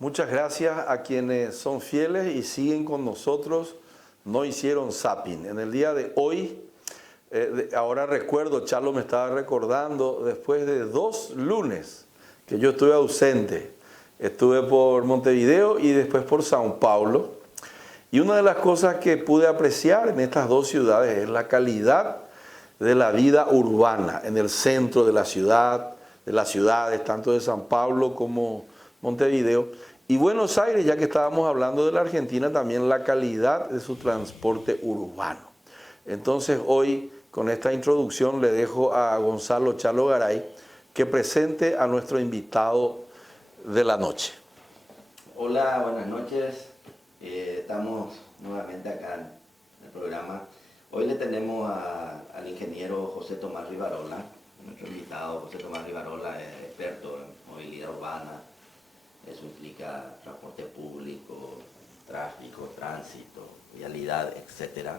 Muchas gracias a quienes son fieles y siguen con nosotros. No hicieron zapping. En el día de hoy, ahora recuerdo, Charlo me estaba recordando, después de 2 lunes que yo estuve ausente. Estuve por Montevideo y después por São Paulo. Y una de las cosas que pude apreciar en estas 2 ciudades es la calidad de la vida urbana en el centro de la ciudad, de las ciudades, tanto de São Paulo como Montevideo. Y Buenos Aires, ya que estábamos hablando de la Argentina, también la calidad de su transporte urbano. Entonces hoy, con esta introducción, le dejo a Gonzalo Charlo Garay que presente a nuestro invitado de la noche. Hola, buenas noches. Estamos nuevamente acá en el programa. Hoy le tenemos al ingeniero José Tomás Rivarola, nuestro invitado. José Tomás Rivarola es experto en movilidad urbana. Eso implica transporte público, tráfico, tránsito, vialidad, etc.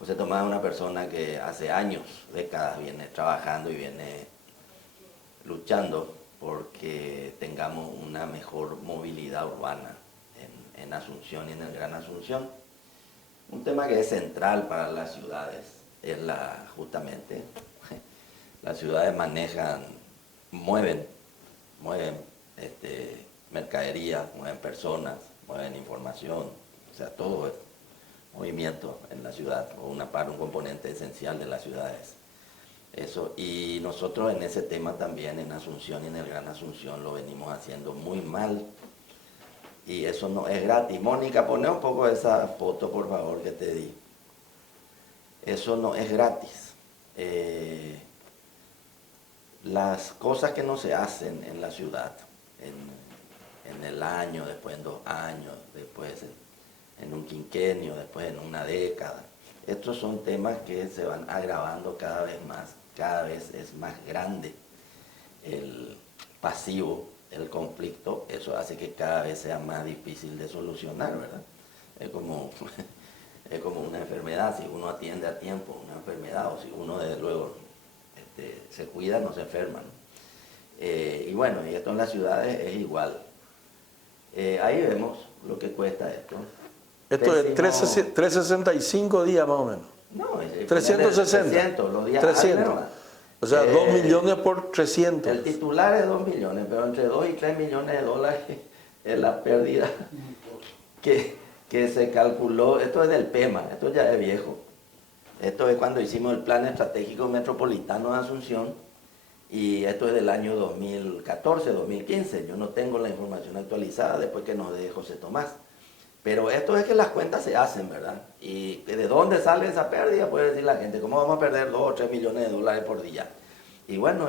José Tomás es una persona que hace años, décadas, viene trabajando y viene luchando porque tengamos una mejor movilidad urbana en Asunción y en el Gran Asunción. Un tema que es central para las ciudades es justamente las ciudades mueven mercadería, mueven personas, mueven información, o sea, todo es movimiento en la ciudad, o un componente esencial de las ciudades. Eso, y nosotros en ese tema también en Asunción y en el Gran Asunción lo venimos haciendo muy mal, y eso no es gratis. Mónica, poné un poco esa foto, por favor, que te di. Eso no es gratis. Las cosas que no se hacen en la ciudad, en el año, después en 2 años, después en un quinquenio, después en una década. Estos son temas que se van agravando cada vez más, cada vez es más grande el pasivo, el conflicto. Eso hace que cada vez sea más difícil de solucionar, ¿verdad? Es como una enfermedad, si uno atiende a tiempo una enfermedad, o si uno desde luego se cuida, no se enferma, ¿no? Y bueno, y esto en las ciudades es igual. Ahí vemos lo que cuesta esto. Esto es 365 días más o menos. No, es 360. 300, los días 300. O sea, 2 millones por 300. El titular es 2 millones, pero entre 2 y 3 millones de dólares es la pérdida que se calculó. Esto es del PEMA, esto ya es viejo. Esto es cuando hicimos el Plan Estratégico Metropolitano de Asunción, y esto es del año 2014, 2015. Yo no tengo la información actualizada después que nos dé José Tomás. Pero esto es que las cuentas se hacen, ¿verdad? Y ¿de dónde sale esa pérdida? Puede decir la gente, ¿cómo vamos a perder 2 o 3 millones de dólares por día? Y bueno,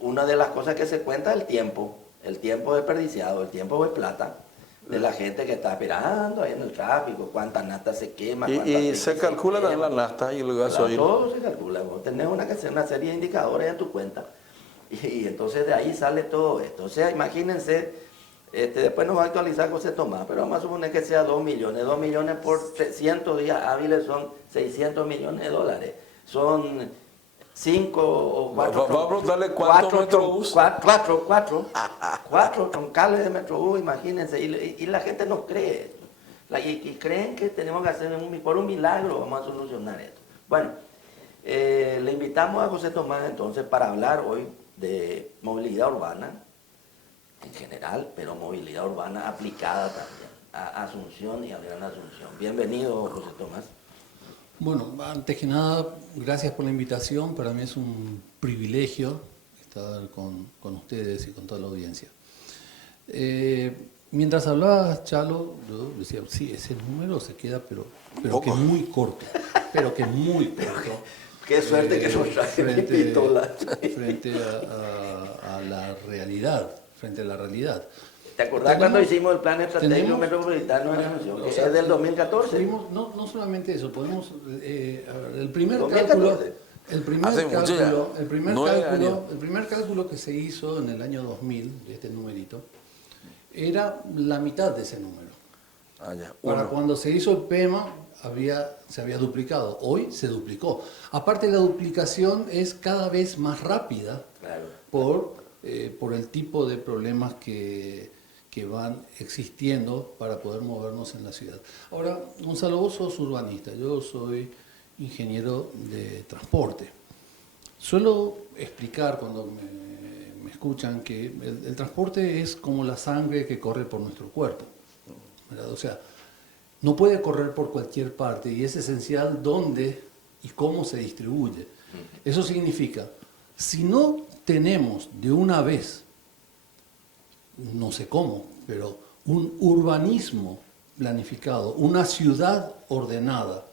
una de las cosas que se cuenta es el tiempo desperdiciado, el tiempo es plata de la gente que está esperando ahí en el tráfico, cuántas natas se queman. Y se calcula también las nastas y el gasoil. Todo se calcula, vos tenés una serie de indicadores en tu cuenta. Y entonces de ahí sale todo esto. O sea, imagínense. Después nos va a actualizar José Tomás, pero vamos a suponer que sea 2 millones. 2 millones por 300 días hábiles son 600 millones de dólares. Son 5 o 4... Vamos a preguntarle cuántos Metrobús. 4 troncales de Metrobús, imagínense. Y la gente nos cree esto. Y creen que tenemos que hacer por un milagro vamos a solucionar esto. Bueno, le invitamos a José Tomás entonces para hablar hoy de movilidad urbana en general, pero movilidad urbana aplicada también a Asunción y al Gran Asunción. Bienvenido, José Tomás. Bueno, antes que nada, gracias por la invitación. Para mí es un privilegio estar con ustedes y con toda la audiencia. Mientras hablabas, Chalo, yo decía, sí, ese número se queda, pero que es muy corto. Pero que es muy corto. Qué suerte que nos traje mi pistola. Frente a la realidad. Frente a la realidad. ¿Te acordás cuando hicimos el Plan Estratégico Metropolitano de Asunción? Que es del 2014. No solamente eso, podemos... el primer 2014. cálculo, el primer cálculo que se hizo en el año 2000, de este numerito, era la mitad de ese número. Para cuando se hizo el PEMA, se había duplicado. Hoy se duplicó. Aparte, la duplicación es cada vez más rápida. Claro. Por el tipo de problemas que que van existiendo para poder movernos en la ciudad. Ahora, Gonzalo, vos sos urbanista, yo soy ingeniero de transporte. Suelo explicar cuando me escuchan que el transporte es como la sangre que corre por nuestro cuerpo, ¿verdad? O sea, no puede correr por cualquier parte y es esencial dónde y cómo se distribuye. Eso significa, si no tenemos de una vez, no sé cómo, pero un urbanismo planificado, una ciudad ordenada,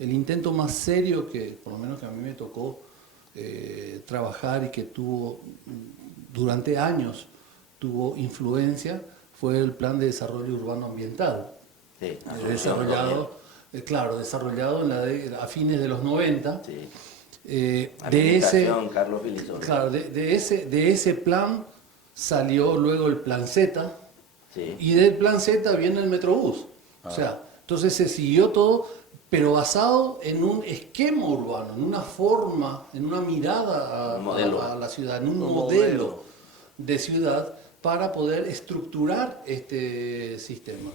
el intento más serio que, por lo menos que a mí me tocó trabajar y que tuvo durante años tuvo influencia, fue el Plan de Desarrollo Urbano Ambiental. Sí, desarrollado a fines de los 90. Sí. Carlos Filizón. Claro, de ese plan salió luego el Plan Z, sí. Y del Plan Z viene el Metrobús. O sea, entonces se siguió todo, pero basado en un esquema urbano, en una forma, en una mirada a la ciudad, en un modelo de ciudad para poder estructurar este sistema.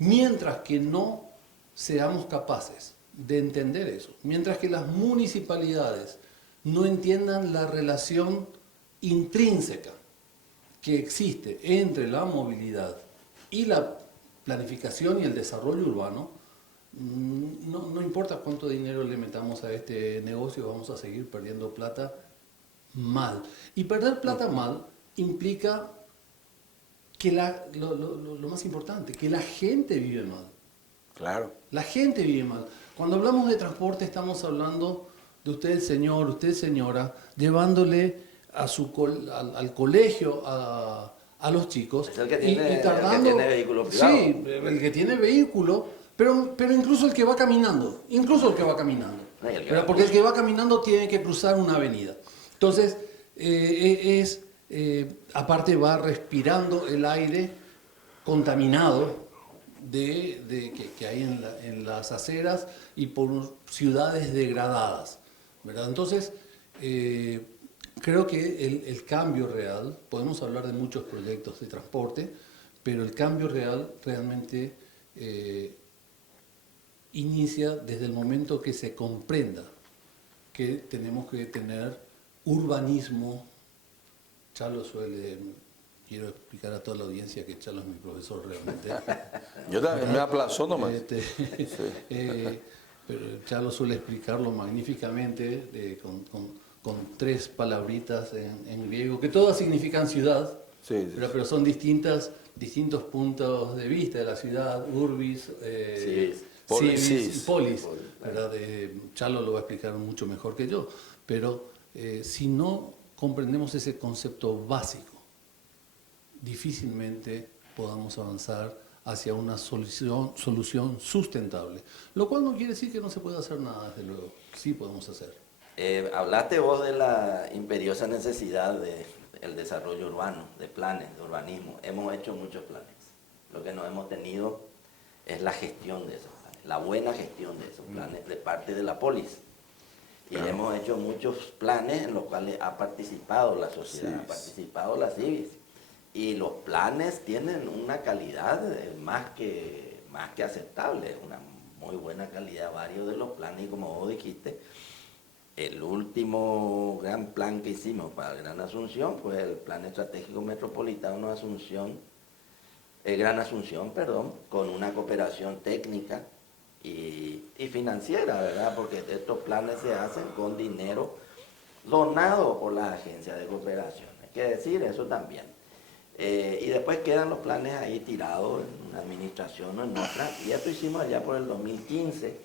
Mientras que no seamos capaces de entender eso, mientras que las municipalidades no entiendan la relación intrínseca que existe entre la movilidad y la planificación y el desarrollo urbano, no importa cuánto dinero le metamos a este negocio, vamos a seguir perdiendo plata mal. Y perder plata mal implica que lo más importante, que la gente vive mal. Claro. La gente vive mal. Cuando hablamos de transporte estamos hablando de usted, señor, usted, señora, llevándole al colegio a los chicos. Es el que tiene vehículo privado. Sí, el que tiene vehículo, pero incluso el que va caminando. Porque el que va caminando tiene que cruzar una avenida. Entonces, aparte va respirando el aire contaminado que hay en las aceras y por ciudades degradadas, ¿verdad? Entonces, creo que el cambio real, podemos hablar de muchos proyectos de transporte, pero el cambio real realmente inicia desde el momento que se comprenda que tenemos que tener urbanismo. Chalo quiero explicar a toda la audiencia que Chalo es mi profesor realmente. Yo también me aplazó nomás. Pero Chalo suele explicarlo magníficamente con 3 palabritas en griego, que todas significan ciudad, sí. Pero son distintos puntos de vista de la ciudad, urbis, polis y polis. ¿Verdad? Chalo lo va a explicar mucho mejor que yo, pero si no comprendemos ese concepto básico, difícilmente podamos avanzar hacia una solución sustentable. Lo cual no quiere decir que no se pueda hacer nada, desde luego. Sí podemos hacer. Hablaste vos de la imperiosa necesidad del desarrollo urbano, de planes, de urbanismo. Hemos hecho muchos planes. Lo que no hemos tenido es la gestión de esos planes, la buena gestión de esos planes de parte de la polis. Y hemos hecho muchos planes en los cuales ha participado la sociedad, ha participado la CIVIS. Y los planes tienen una calidad más que aceptable, una muy buena calidad, varios de los planes, y como vos dijiste, el último gran plan que hicimos para Gran Asunción fue el Plan Estratégico Metropolitano de Asunción, Gran Asunción, con una cooperación técnica y financiera, ¿verdad? Porque estos planes se hacen con dinero donado por las agencias de cooperación, hay que decir eso también. Y después quedan los planes ahí tirados en una administración o en otra, y esto hicimos allá por el 2015,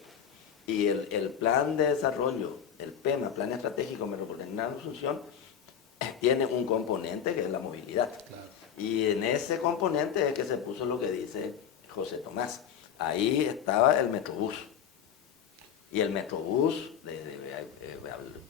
y el plan de desarrollo, el PEMA, Plan Estratégico Metropolitano de Asunción, tiene un componente que es la movilidad. Claro. Y en ese componente es que se puso lo que dice José Tomás. Ahí estaba el Metrobús. Y el Metrobús,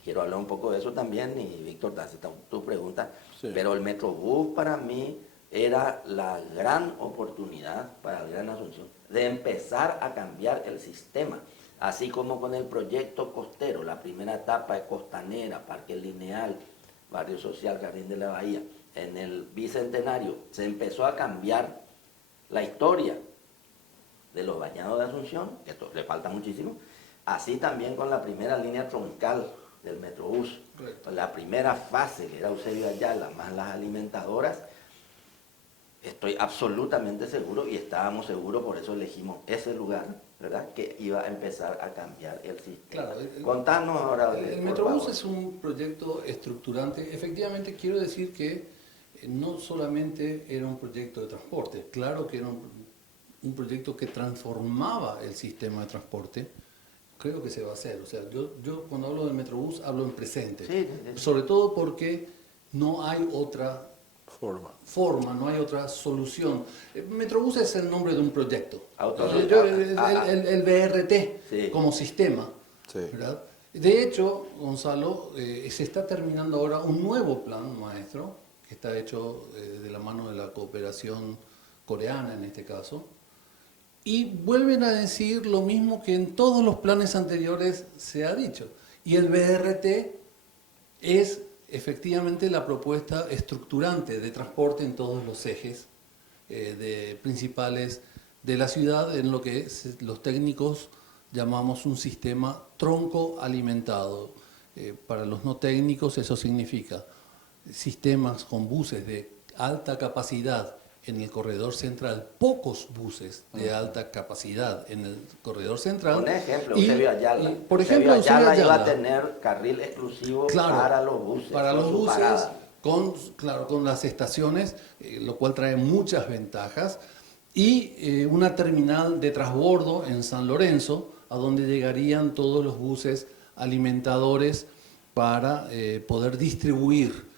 quiero hablar un poco de eso también, y Víctor, te hace tu pregunta, sí. Pero el Metrobús para mí era la gran oportunidad para el Gran Asunción, de empezar a cambiar el sistema, así como con el proyecto costero, la primera etapa es Costanera, Parque Lineal, barrio social, Jardín de la Bahía, en el Bicentenario, se empezó a cambiar la historia de los bañados de Asunción, que esto le falta muchísimo, así también con la primera línea troncal del Metrobús. Correcto. La primera fase, que era Eusebio Ayala, más las alimentadoras, estoy absolutamente seguro, y estábamos seguros, por eso elegimos ese lugar, ¿verdad?, que iba a empezar a cambiar el sistema. Claro, contanos ahora. El Metrobús es un proyecto estructurante. Efectivamente, quiero decir que no solamente era un proyecto de transporte, claro que era un proyecto que transformaba el sistema de transporte. Creo que se va a hacer. O sea, yo cuando hablo del Metrobús hablo en presente, sí. Sobre todo porque no hay otra forma, no hay otra solución. Metrobús es el nombre de un proyecto. El BRT, sí, como sistema. Sí. ¿Verdad? De hecho, Gonzalo, se está terminando ahora un nuevo plan maestro, que está hecho de la mano de la cooperación coreana en este caso, y vuelven a decir lo mismo que en todos los planes anteriores se ha dicho. Y el BRT es efectivamente la propuesta estructurante de transporte en todos los ejes principales de la ciudad, en lo que los técnicos llamamos un sistema tronco alimentado. Para los no técnicos eso significa sistemas con buses de alta capacidad en el corredor central, pocos buses de alta capacidad en el corredor central. Un ejemplo, Eusebio Ayala. Por ejemplo, Eusebio Ayala iba a tener carril exclusivo, claro, para los buses. Para los buses, con las estaciones, lo cual trae muchas ventajas, y una terminal de transbordo en San Lorenzo, a donde llegarían todos los buses alimentadores para poder distribuir.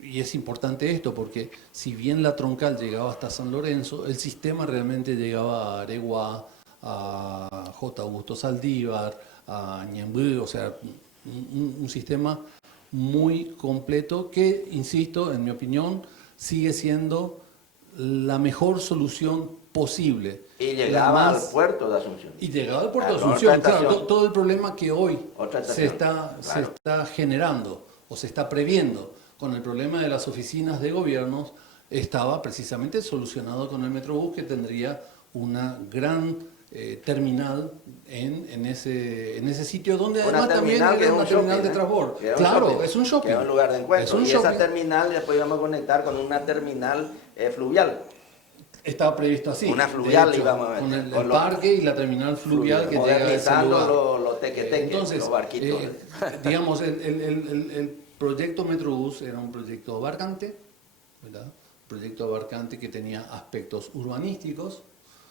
Y es importante esto porque si bien la troncal llegaba hasta San Lorenzo, el sistema realmente llegaba a Areguá, a J. Augusto Saldívar, a Ñemby, o sea, un sistema muy completo que, insisto, en mi opinión, sigue siendo la mejor solución posible. Y llegaba al puerto de Asunción. Y llegaba al puerto de Asunción, claro, todo el problema que hoy se está generando o se está previendo con el problema de las oficinas de gobiernos estaba precisamente solucionado con el Metrobús, que tendría una gran terminal en ese sitio, donde además también era una terminal de transbordo. Claro, es un shopping. Es un lugar de encuentro. Y esa terminal después íbamos a conectar con una terminal fluvial. Estaba previsto así. Una fluvial, hecho, íbamos a ver. Con el parque y la terminal fluvial que llega a ese lugar. Los teque-teque, los barquitos. Digamos, el proyecto Metrobús era un proyecto abarcante, ¿verdad? Un proyecto abarcante que tenía aspectos urbanísticos,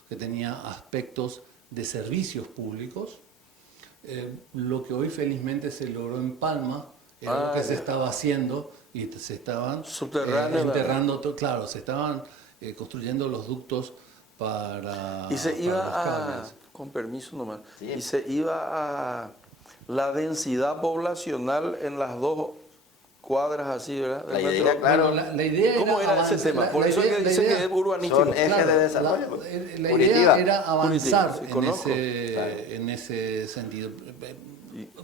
que tenía aspectos de servicios públicos. Lo que hoy felizmente se logró en Palma era lo que se estaba haciendo y se estaban enterrando, claro, se estaban construyendo los ductos para... Y se iba con permiso nomás, sí, y se iba a la densidad poblacional en las dos cuadras así, ¿verdad? La idea, claro. La idea ¿cómo era ese tema? Por eso que dice que es urbanístico. Son ejes de desarrollo. La idea era avanzar en ese sentido.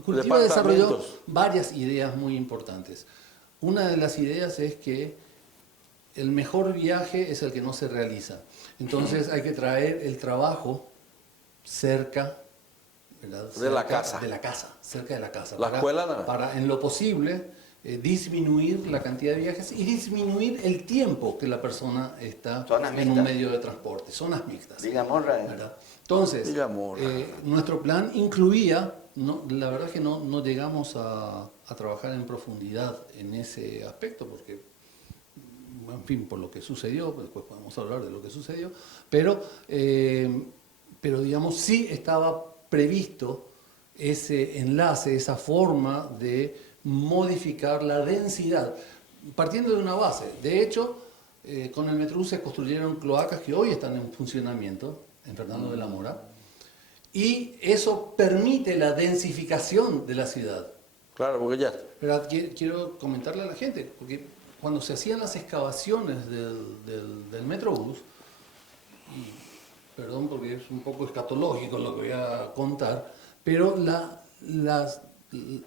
Curitiba desarrolló varias ideas muy importantes. Una de las ideas es que el mejor viaje es el que no se realiza. Entonces hay que traer el trabajo cerca, ¿verdad? De la casa. De la casa, cerca de la casa. La escuela no. Para, en lo posible, disminuir la cantidad de viajes y disminuir el tiempo que la persona está en un medio de transporte. Zonas mixtas. ¿Verdad? Entonces, nuestro plan incluía, la verdad es que no llegamos a trabajar en profundidad en ese aspecto, porque, en fin, por lo que sucedió, después podemos hablar de lo que sucedió, pero digamos, sí estaba previsto ese enlace, esa forma de modificar la densidad, partiendo de una base. De hecho, con el Metrobús se construyeron cloacas que hoy están en funcionamiento en Fernando de la Mora, y eso permite la densificación de la ciudad. Claro, porque ya... Pero quiero comentarle a la gente, porque cuando se hacían las excavaciones del Metrobús, y perdón porque es un poco escatológico lo que voy a contar, pero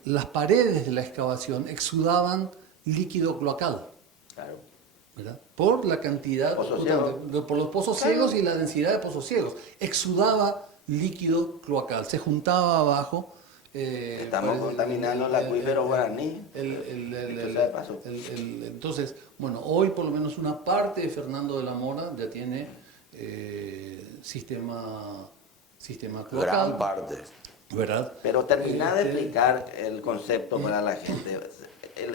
las paredes de la excavación exudaban líquido cloacal. Claro. ¿Verdad? Por la cantidad, por los pozos ciegos y la densidad de pozos ciegos. Exudaba líquido cloacal, se juntaba abajo. Estamos contaminando el acuífero guaraní. Entonces, bueno, hoy por lo menos una parte de Fernando de la Mora ya tiene sistema cloacal. Gran parte. ¿Verdad? Pero termina de explicar el concepto para la gente.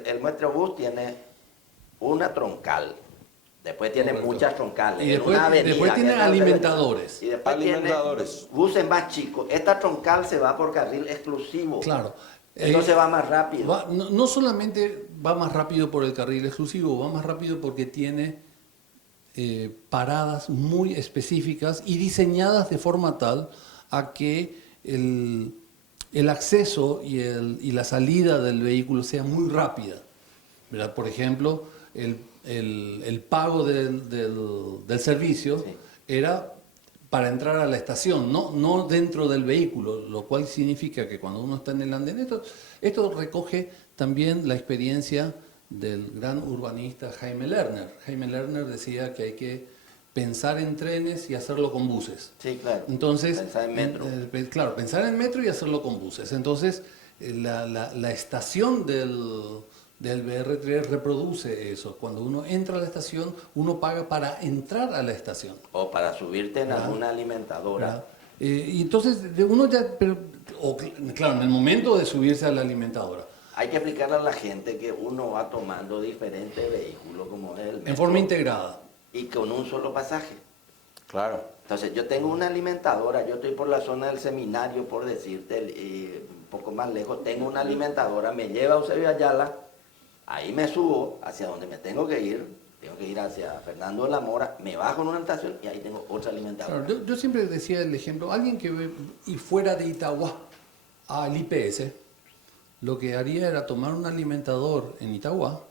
El Metrobús tiene una troncal, después tiene muchas troncales, y después, una avenida, después tiene alimentadores. Y después tiene buses más chicos. Esta troncal se va por carril exclusivo. Claro. Entonces va más rápido. No solamente va más rápido por el carril exclusivo, va más rápido porque tiene paradas muy específicas y diseñadas de forma tal a que el acceso y la salida del vehículo sea muy rápida. ¿Verdad? Por ejemplo, el pago del servicio era para entrar a la estación, no dentro del vehículo, lo cual significa que cuando uno está en el andén, esto recoge también la experiencia del gran urbanista Jaime Lerner. Jaime Lerner decía que hay que pensar en trenes y hacerlo con buses. Sí, claro. Entonces, pensar en metro. Claro, pensar en metro y hacerlo con buses. Entonces, la estación del BR3 reproduce eso. Cuando uno entra a la estación, uno paga para entrar a la estación. O para subirte en alguna alimentadora. Y entonces, uno ya... claro, en el momento de subirse a la alimentadora. Hay que explicarle a la gente que uno va tomando diferentes vehículos, como es el metro, en forma integrada. Y con un solo pasaje. Claro. Entonces, yo tengo una alimentadora, yo estoy por la zona del seminario, por decirte, un poco más lejos, tengo una alimentadora, me lleva a Eusebio Ayala, ahí me subo hacia donde me tengo que ir hacia Fernando de la Mora, me bajo en una estación y ahí tengo otra alimentadora. Claro, yo siempre decía el ejemplo, alguien que fuera de Itagua al IPS, lo que haría era tomar un alimentador en Itagua,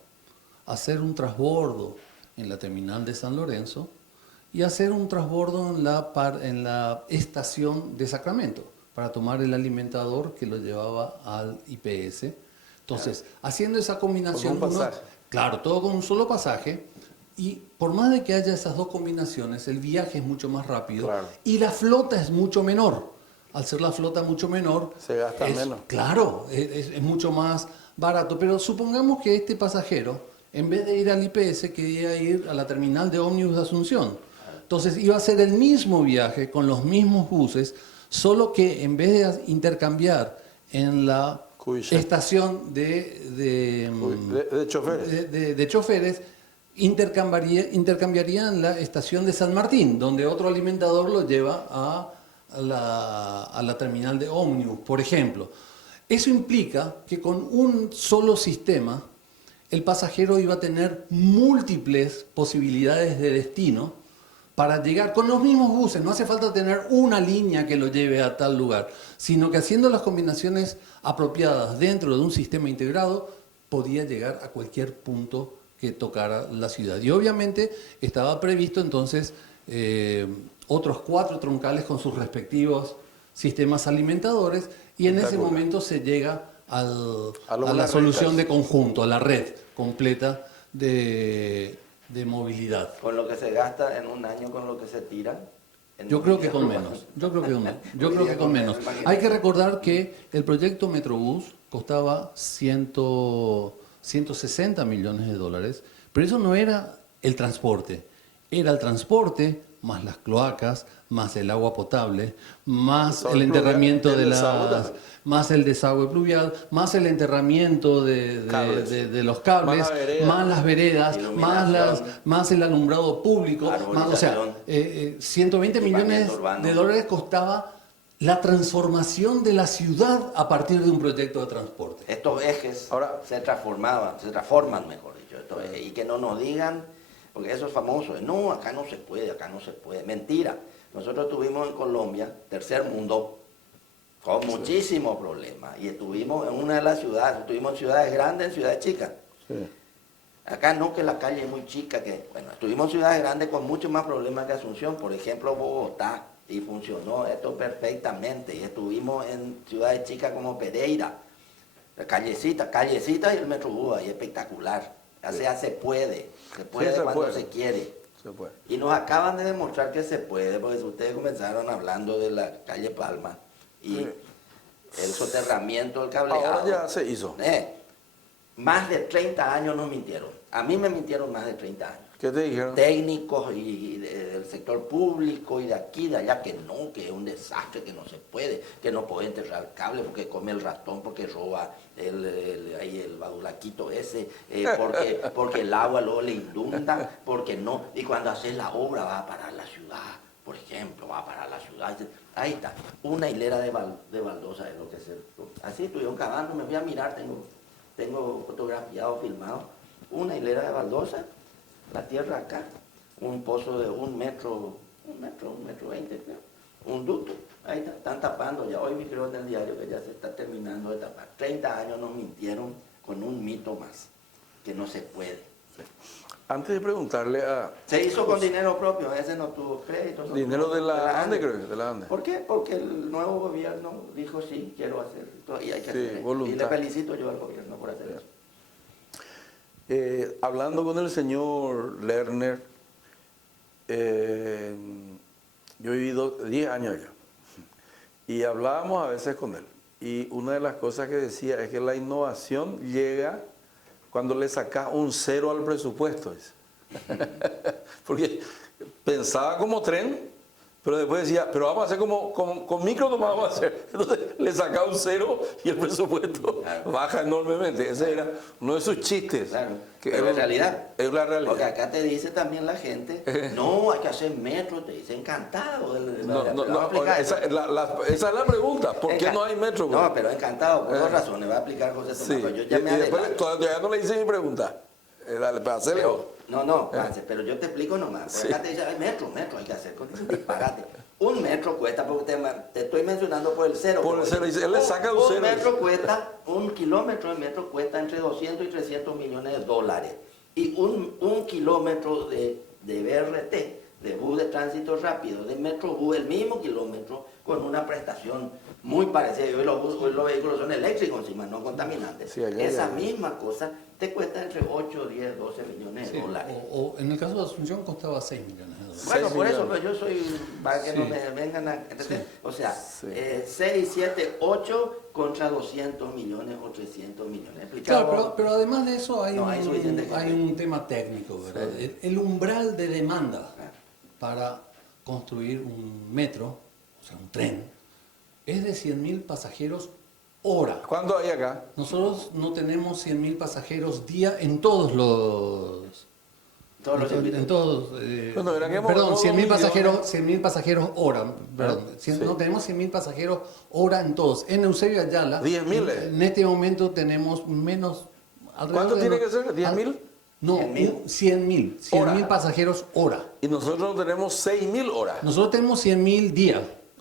hacer un transbordo en la terminal de San Lorenzo y hacer un transbordo en la estación de Sacramento para tomar el alimentador que lo llevaba al IPS. Entonces, haciendo esa combinación... Con un pasaje. Claro, todo con un solo pasaje. Y por más de que haya esas dos combinaciones, el viaje es mucho más rápido y la flota es mucho menor. Al ser la flota mucho menor... Se gasta menos. Claro, es mucho más barato. Pero supongamos que este pasajero, en vez de ir al IPS, quería ir a la terminal de ómnibus de Asunción. Entonces iba a hacer el mismo viaje con los mismos buses, solo que en vez de intercambiar en la estación de choferes, intercambiaría en la estación de San Martín, donde otro alimentador lo lleva a la terminal de ómnibus, por ejemplo. Eso implica que con un solo sistema el pasajero iba a tener múltiples posibilidades de destino para llegar con los mismos buses. No hace falta tener una línea que lo lleve a tal lugar, sino que haciendo las combinaciones apropiadas dentro de un sistema integrado, podía llegar a cualquier punto que tocara la ciudad. Y obviamente estaba previsto entonces otros 4 troncales con sus respectivos sistemas alimentadores, y en ese momento se llega a la solución de conjunto, a la red completa de movilidad. Con lo que se gasta en un año, con lo que se tira. Yo creo que con menos. Yo creo que con menos. Hay que recordar que el proyecto Metrobús costaba 160 millones de dólares, pero eso no era el transporte. Era el transporte más las cloacas, más el agua potable, más el enterramiento más el desagüe pluvial, más el enterramiento de los cables, más las veredas, más el alumbrado público, o sea, 120 millones de dólares costaba la transformación de la ciudad a partir de un proyecto de transporte. Estos ejes ahora se transforman, mejor dicho, y que no nos digan, porque eso es famoso, no, acá no se puede, mentira. Nosotros estuvimos en Colombia, tercer mundo, con muchísimos problemas, y estuvimos en una de las ciudades, estuvimos en ciudades grandes, en ciudades chicas. Sí. Acá no, que la calle es muy chica, estuvimos en ciudades grandes con muchos más problemas que Asunción, por ejemplo Bogotá, y funcionó esto perfectamente, y estuvimos en ciudades chicas como Pereira, Callecita y el Metrobús ahí espectacular. O sea, se puede cuando se quiere. Se puede. Y nos acaban de demostrar que se puede, porque ustedes comenzaron hablando de la calle Palma y el soterramiento del cableado. Ahora ya se hizo. Más de 30 años nos mintieron. A mí me mintieron más de 30 años. ¿Qué te dijeron? Técnicos y del sector público y de aquí, de allá, que no, que es un desastre, que no se puede, que no puede enterrar el cable porque come el ratón, porque roba el badulaquito ese, porque el agua luego le inunda, porque no. Y cuando haces la obra va a parar la ciudad, por ejemplo, va a parar la ciudad. Ahí está, una hilera de baldosa es lo que se... Así estuvieron cavando, me fui a mirar, tengo fotografiado, filmado, una hilera de baldosa, la tierra acá, un pozo de un metro 20, creo, un ducto, ahí está, están tapando ya, hoy vi creo en el diario que ya se está terminando de tapar. 30 años nos mintieron con un mito más, que no se puede. Sí. Antes de preguntarle a... Se hizo con dinero propio, ese no tuvo crédito. ¿Dinero de la ANDE, creo? De la ANDE. ¿Por qué? Porque el nuevo gobierno dijo sí, quiero hacer, y hay que hacer. Y le felicito yo al gobierno por hacer eso. Hablando con el señor Lerner, yo he vivido 10 años allá y hablábamos a veces con él, y una de las cosas que decía es que la innovación llega cuando le sacas un cero al presupuesto, porque pensaba como tren, pero después decía, pero vamos a hacer con micro, ¿cómo vamos a hacer? Entonces le sacaba un cero y el presupuesto baja enormemente. Ese era uno de sus chistes. Claro, que pero es realidad. Es la realidad. Porque acá te dice también la gente, no, hay que hacer metro, te dice encantado. Esa es la pregunta, ¿por qué no hay metro? No, pero encantado, por dos razones, va a explicar José Tomás. Sí. Yo ya me y después todavía no le hice mi pregunta. Dale, para hacerle. No, pero yo te explico nomás. Porque acá te dice, hay metro, hay que hacer con ese disparate. Un metro cuesta, porque te estoy mencionando por el cero. Por el cero, él le saca un cero. Un kilómetro de metro cuesta entre 200 y 300 millones de dólares. Y un kilómetro de BRT, de bus de tránsito rápido, de Metrobús, el mismo kilómetro, con una prestación muy parecida. Hoy los vehículos son eléctricos encima, no contaminantes. Sí, esa misma cosa te cuesta entre 8, 10, 12 millones de dólares. O en el caso de Asunción costaba 6 millones de dólares. Bueno, por eso, pero yo soy, para que no me vengan a... O sea, 6, 7, 8 contra 200 millones o 300 millones. Claro, pero además de eso hay un tema técnico, ¿verdad? Sí. El umbral de demanda para construir un metro, o sea, un tren, es de 100.000 pasajeros hora. ¿Cuánto hay acá? Nosotros no tenemos 100.000 pasajeros día en todos los... En todos, perdón, 100.000 pasajeros hora. Perdón, no tenemos 100.000 pasajeros hora en todos. En Eusebio Ayala, 10.000. En este momento tenemos menos. ¿Cuánto tiene que ser? ¿10.000? No, 100.000 pasajeros hora. Y nosotros no tenemos 6.000 horas. Nosotros tenemos 100.000 días.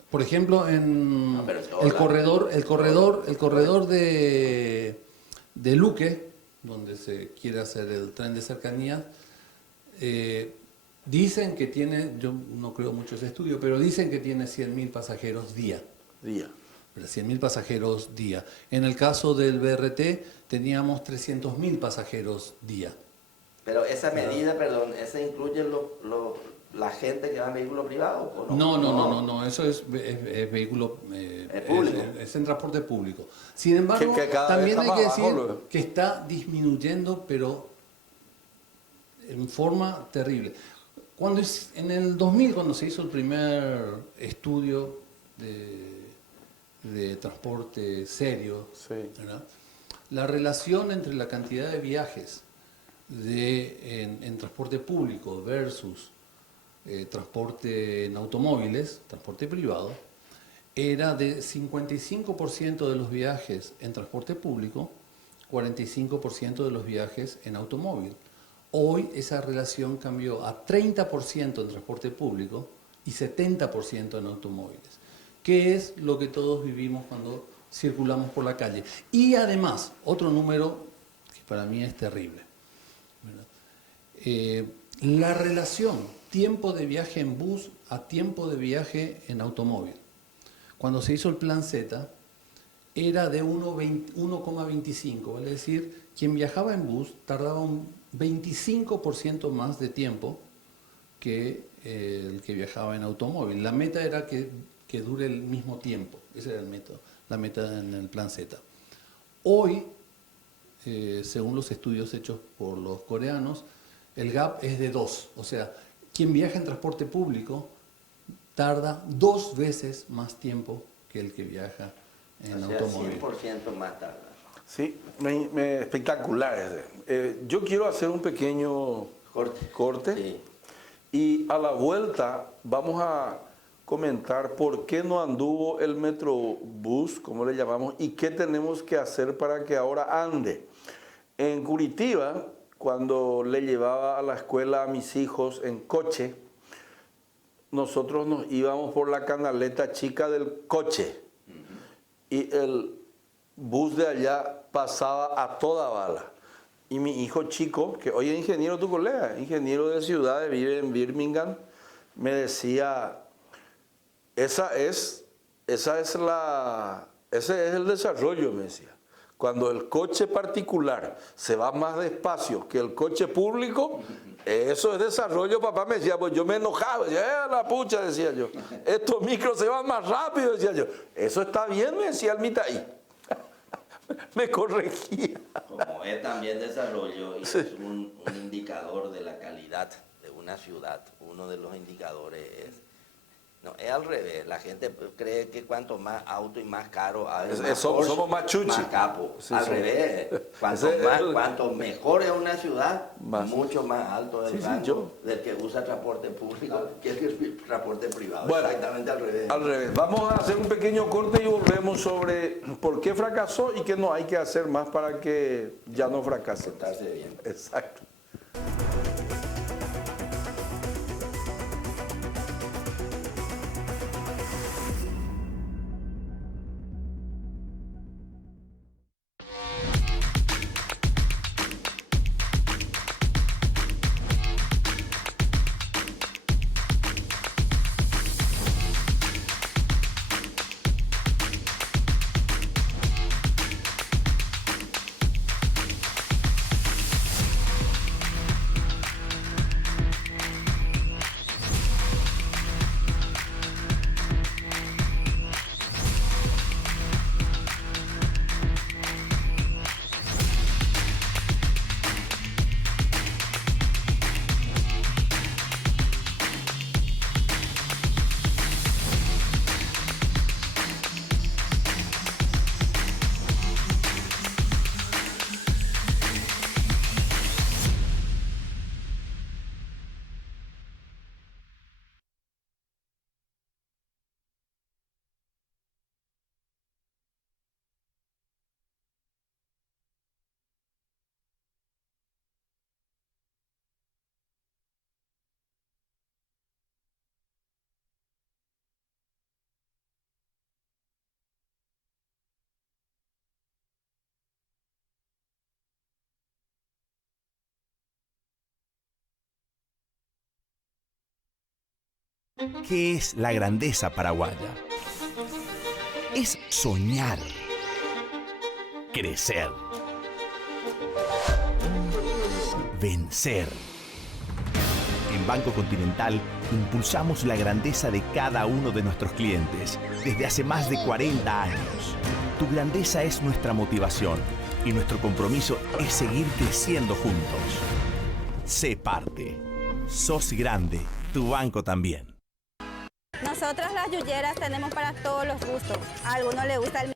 Por ejemplo, en el corredor de Luque, donde se quiere hacer el tren de cercanías. Dicen que tiene, yo no creo mucho ese estudio, pero dicen que tiene 100.000 pasajeros día. 100.000 pasajeros día. En el caso del BRT teníamos 300.000 pasajeros día. Pero esa medida, ¿esa incluye la gente que va en vehículo privado o no? No, eso es vehículo público. Es en transporte público. Sin embargo, también hay que decir que está disminuyendo, pero en forma terrible. En el 2000, cuando se hizo el primer estudio de transporte serio, la relación entre la cantidad de viajes en transporte público versus transporte en automóviles, transporte privado, era de 55% de los viajes en transporte público, 45% de los viajes en automóvil. Hoy esa relación cambió a 30% en transporte público y 70% en automóviles, que es lo que todos vivimos cuando circulamos por la calle. Y además, otro número que para mí es terrible, la relación tiempo de viaje en bus a tiempo de viaje en automóvil. Cuando se hizo el Plan Z, era de 1,25, es decir, quien viajaba en bus tardaba un 25% más de tiempo que el que viajaba en automóvil. La meta era que dure el mismo tiempo, ese era el método, la meta en el plan Z. Hoy, según los estudios hechos por los coreanos, el gap es de 2, o sea, quien viaja en transporte público tarda 2 veces más tiempo que el que viaja en automóvil. 100% más tarda. Sí, espectacular. Yo quiero hacer un pequeño corte sí. Y a la vuelta vamos a comentar por qué no anduvo el Metrobús, como le llamamos, y qué tenemos que hacer para que ahora ande. En Curitiba, cuando le llevaba a la escuela a mis hijos en coche, nosotros nos íbamos por la canaleta chica del coche y el bus de allá pasaba a toda bala. Y mi hijo chico, que hoy es ingeniero, tu colega, ingeniero de ciudades, vive en Birmingham, me decía, ese es el desarrollo, me decía. Cuando el coche particular se va más despacio que el coche público, eso es desarrollo, papá, me decía. Pues yo me enojaba, decía, la pucha, decía yo. Estos micros se van más rápido, decía yo. Eso está bien, me decía el Mitaí. Me corregía. Como es también desarrollo y sí. Es un indicador de la calidad de una ciudad, uno de los indicadores es al revés. La gente cree que cuanto más auto y más caro somos más chuchi. Más capo. Sí, al sí. revés. Cuanto mejor es una ciudad, mucho más alto es el rango del que usa transporte público que el transporte privado. Bueno, exactamente al revés. Al revés. Vamos a hacer un pequeño corte y volvemos sobre por qué fracasó y qué no hay que hacer más para que ya no fracase. Portarse bien. Exacto. ¿Qué es la grandeza paraguaya? Es soñar, crecer, vencer. En Banco Continental impulsamos la grandeza de cada uno de nuestros clientes desde hace más de 40 años. Tu grandeza es nuestra motivación y nuestro compromiso es seguir creciendo juntos. Sé parte. Sos grande, tu banco también. Nosotras las yuyeras tenemos para todos los gustos. A algunos les gusta el...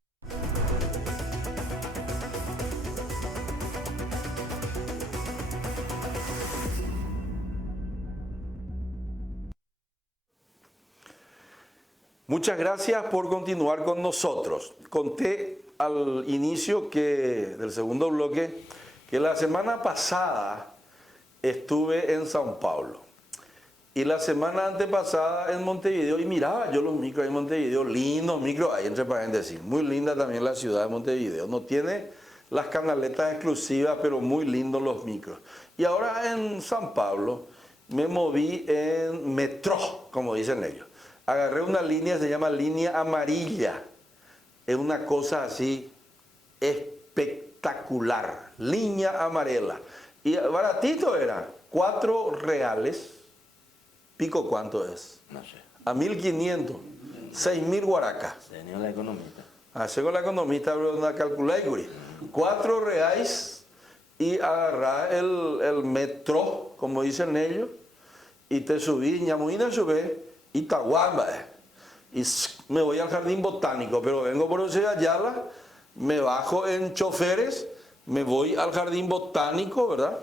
Muchas gracias por continuar con nosotros. Conté al inicio del segundo bloque que la semana pasada estuve en São Paulo. Y la semana antepasada en Montevideo, y miraba yo los micros en Montevideo, lindos micros, hay entre paréntesis, muy linda también la ciudad de Montevideo, no tiene las canaletas exclusivas, pero muy lindos los micros. Y ahora en San Pablo me moví en metro, como dicen ellos. Agarré una línea, se llama línea amarilla, es una cosa así espectacular, línea amarela. Y baratito era, 4 reales, pico cuánto es, No sé. a 1.500, 6.000 guaracas. Tenía la economista. Así con la economista, una calculadora, 4 reales y agarrar el metro, como dicen ellos, y te subí, Ñamuina sube, Itaguamba, y me voy al jardín botánico, pero vengo por ese Ayala, me bajo en choferes, me voy al jardín botánico, ¿verdad?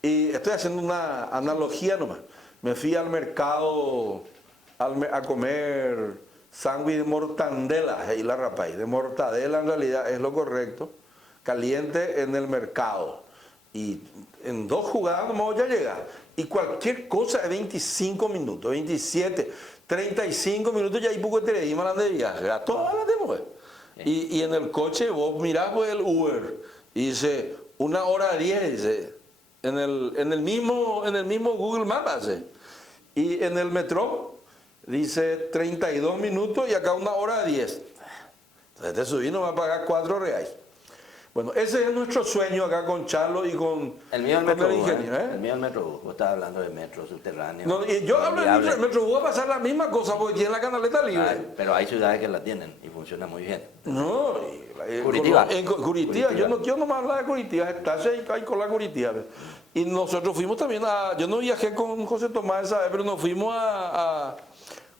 Y estoy haciendo una analogía nomás. Me fui al mercado a comer sándwich de mortandela, y la rapaz, de mortadela en realidad es lo correcto, caliente en el mercado. Y en 2 jugadas no voy a llegar. Y cualquier cosa de 25 minutos, 27, 35 minutos ya hay poco de televisima de viaje. Todas las demás. Y en el coche vos mirás pues, el Uber y dice 1:10, dice, en el mismo Google Maps hace. Y en el metro dice 32 minutos y acá 1:10. Entonces te subí no va a pagar 4 reales. Bueno, ese es nuestro sueño acá con Charlo y con el mío el ingeniero. El mío el Metrobús. Vos estabas hablando de metro subterráneo. No, y yo hablo del Metrobús, va a pasar la misma cosa porque tiene la canaleta libre. Pero hay ciudades que la tienen y funciona muy bien. No, Curitiba. En Curitiba. Yo no quiero nomás hablar de Curitiba, está ahí con la Curitiba. Y nosotros fuimos también yo no viajé con José Tomás esa vez, pero nos fuimos a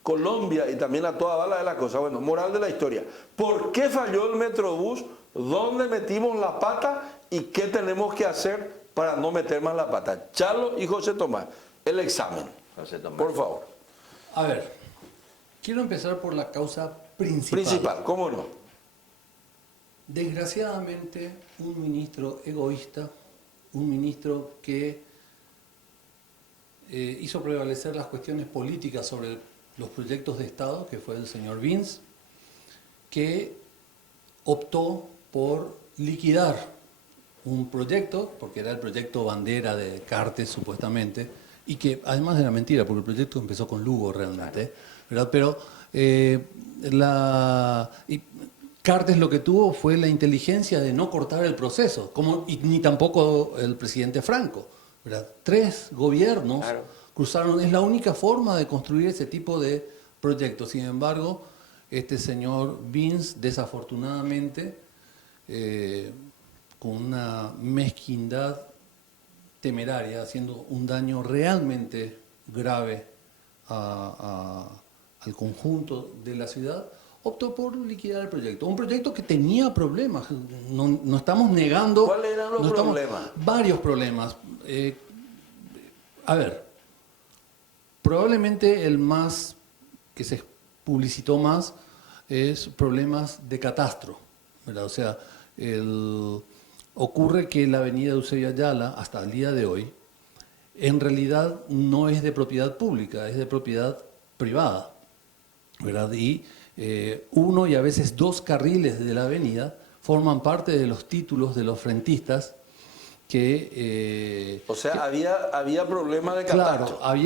Colombia y también a toda bala de la cosa. Bueno, moral de la historia. ¿Por qué falló el Metrobús? ¿Dónde metimos la pata? ¿Y qué tenemos que hacer para no meter más la pata? Charlo y José Tomás, el examen. José Tomás. Por favor. A ver, quiero empezar por la causa principal. Principal, ¿cómo no? Desgraciadamente, un ministro egoísta, un ministro que hizo prevalecer las cuestiones políticas sobre los proyectos de Estado, que fue el señor Vince, que optó por liquidar un proyecto, porque era el proyecto bandera de Cartes supuestamente, y que además era mentira, porque el proyecto empezó con Lugo realmente, ¿verdad? Pero Cartes lo que tuvo fue la inteligencia de no cortar el proceso, ni tampoco el presidente Franco, ¿verdad? 3 gobiernos cruzaron, es la única forma de construir ese tipo de proyectos. Sin embargo, este señor Vince, desafortunadamente, con una mezquindad temeraria, haciendo un daño realmente grave al conjunto de la ciudad, optó por liquidar el proyecto. Un proyecto que tenía problemas, no estamos negando... ¿Cuáles eran los problemas? Varios problemas. A ver, probablemente el más que se publicitó más es problemas de catastro, ¿verdad? O sea, ocurre que la avenida Eusebio Ayala, hasta el día de hoy, en realidad no es de propiedad pública, es de propiedad privada, ¿verdad? Y 1 y a veces 2 carriles de la avenida forman parte de los títulos de los frentistas que... o sea, había problemas de catastro. Claro,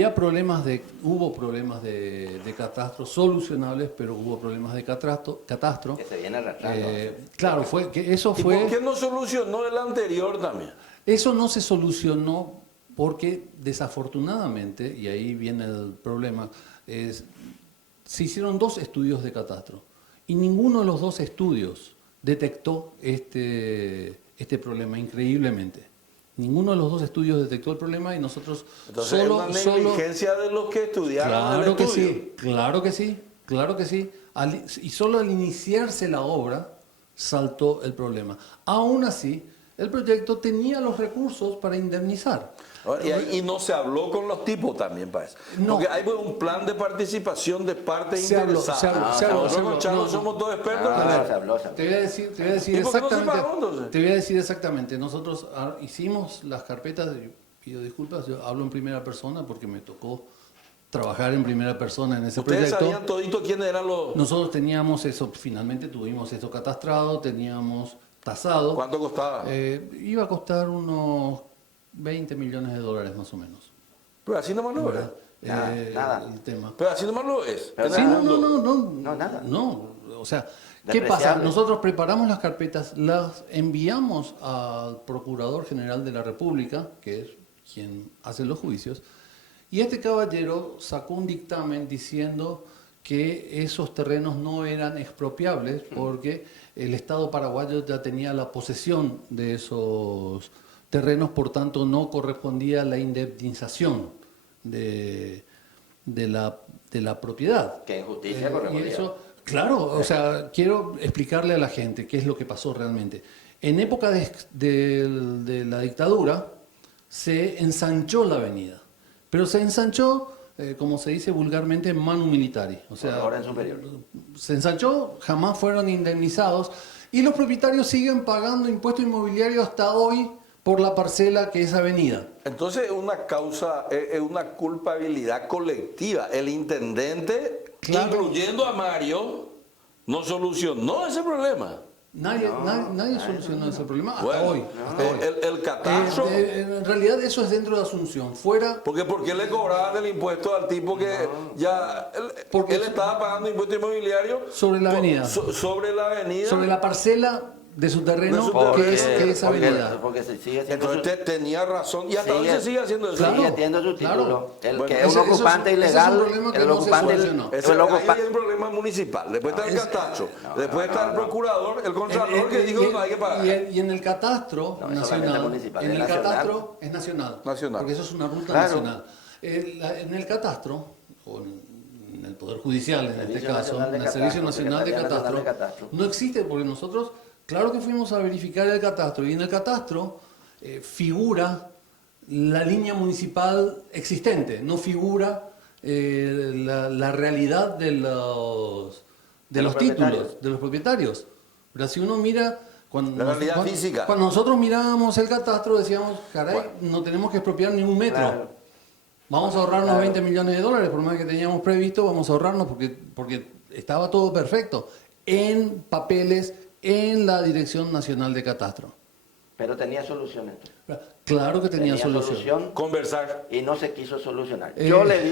hubo problemas de catastro solucionables, pero hubo problemas de catastro. Que se viene arrastrando. Claro, eso ¿Y fue... por qué no solucionó el anterior también? Eso no se solucionó porque desafortunadamente, y ahí viene el problema, se hicieron 2 estudios de catastro y ninguno de los 2 estudios detectó este problema, increíblemente. Ninguno de los 2 estudios detectó el problema y nosotros entonces es una negligencia de los que estudiaron el estudio. Claro que sí. Y solo al iniciarse la obra saltó el problema. Aún así, el proyecto tenía los recursos para indemnizar. Y no se habló con los tipos también, parece. No. Porque hay un plan de participación de partes interesadas. Se habló. Nosotros somos todos expertos en Se eso. habló. Te voy a decir ¿Y por qué no se exactamente. pagó, entonces? Te voy a decir exactamente. Nosotros hicimos las carpetas, pido disculpas, yo hablo en primera persona porque me tocó trabajar en primera persona en ese ¿Ustedes proyecto. sabían todito quiénes eran los...? Nosotros teníamos eso, finalmente tuvimos eso catastrado, teníamos tasado. ¿Cuánto costaba? Iba a costar unos $20 millones más o menos. Pero así nomás no es. Nada. El tema. Pero así nomás lo es. Pero Sí, nada. no, No, nada. No, o sea, ¿Qué pasa? Nosotros preparamos las carpetas, las enviamos al Procurador General de la República, que es quien hace los juicios, y este caballero sacó un dictamen diciendo que esos terrenos no eran expropiables porque el Estado paraguayo ya tenía la posesión de esos terrenos, por tanto no correspondía la indemnización de la propiedad. Que en justicia correspondía. Claro, o sea, quiero explicarle a la gente qué es lo que pasó realmente. En época de la dictadura se ensanchó la avenida, pero se ensanchó, como se dice vulgarmente, manu militari. O sea, ahora en superior. Se ensanchó, jamás fueron indemnizados y los propietarios siguen pagando impuesto inmobiliario hasta hoy por la parcela que es avenida. Entonces es una causa, es una culpabilidad colectiva. El intendente, claro, incluyendo a Mario, no solucionó ese problema. Nadie solucionó ese problema hasta hoy. El catastro. En realidad eso es dentro de Asunción. Fuera. Porque ¿por qué le cobraban el impuesto al tipo que él estaba pagando impuesto inmobiliario sobre la avenida? Sobre la avenida. Sobre la parcela de su terreno, que es avenida. Porque se sigue haciendo. Entonces tenía razón y hasta hoy se sigue haciendo eso. Sigue teniendo su título. Claro. Que es un ocupante ilegal. El ocupante Ahí hay un problema municipal. Después está el catastro. Después está el procurador, el contralor que dijo que no hay que pagar. Y en el catastro nacional. En el catastro es nacional. Porque eso es una ruta nacional. En el catastro, o en el Poder Judicial en este caso, en el Servicio Nacional de Catastro, no existe porque nosotros. Claro que fuimos a verificar el catastro y en el catastro figura la línea municipal existente, no figura la realidad de los títulos, de los propietarios. Pero si uno mira, cuando nosotros mirábamos el catastro decíamos, caray, no tenemos que expropiar ni un metro. Claro. Vamos a ahorrarnos 20 millones de dólares, por más que teníamos previsto, vamos a ahorrarnos porque estaba todo perfecto en papeles, en la Dirección Nacional de Catastro. Pero tenía solución esto. Claro que tenía solución. Conversar. Y no se quiso solucionar. Yo le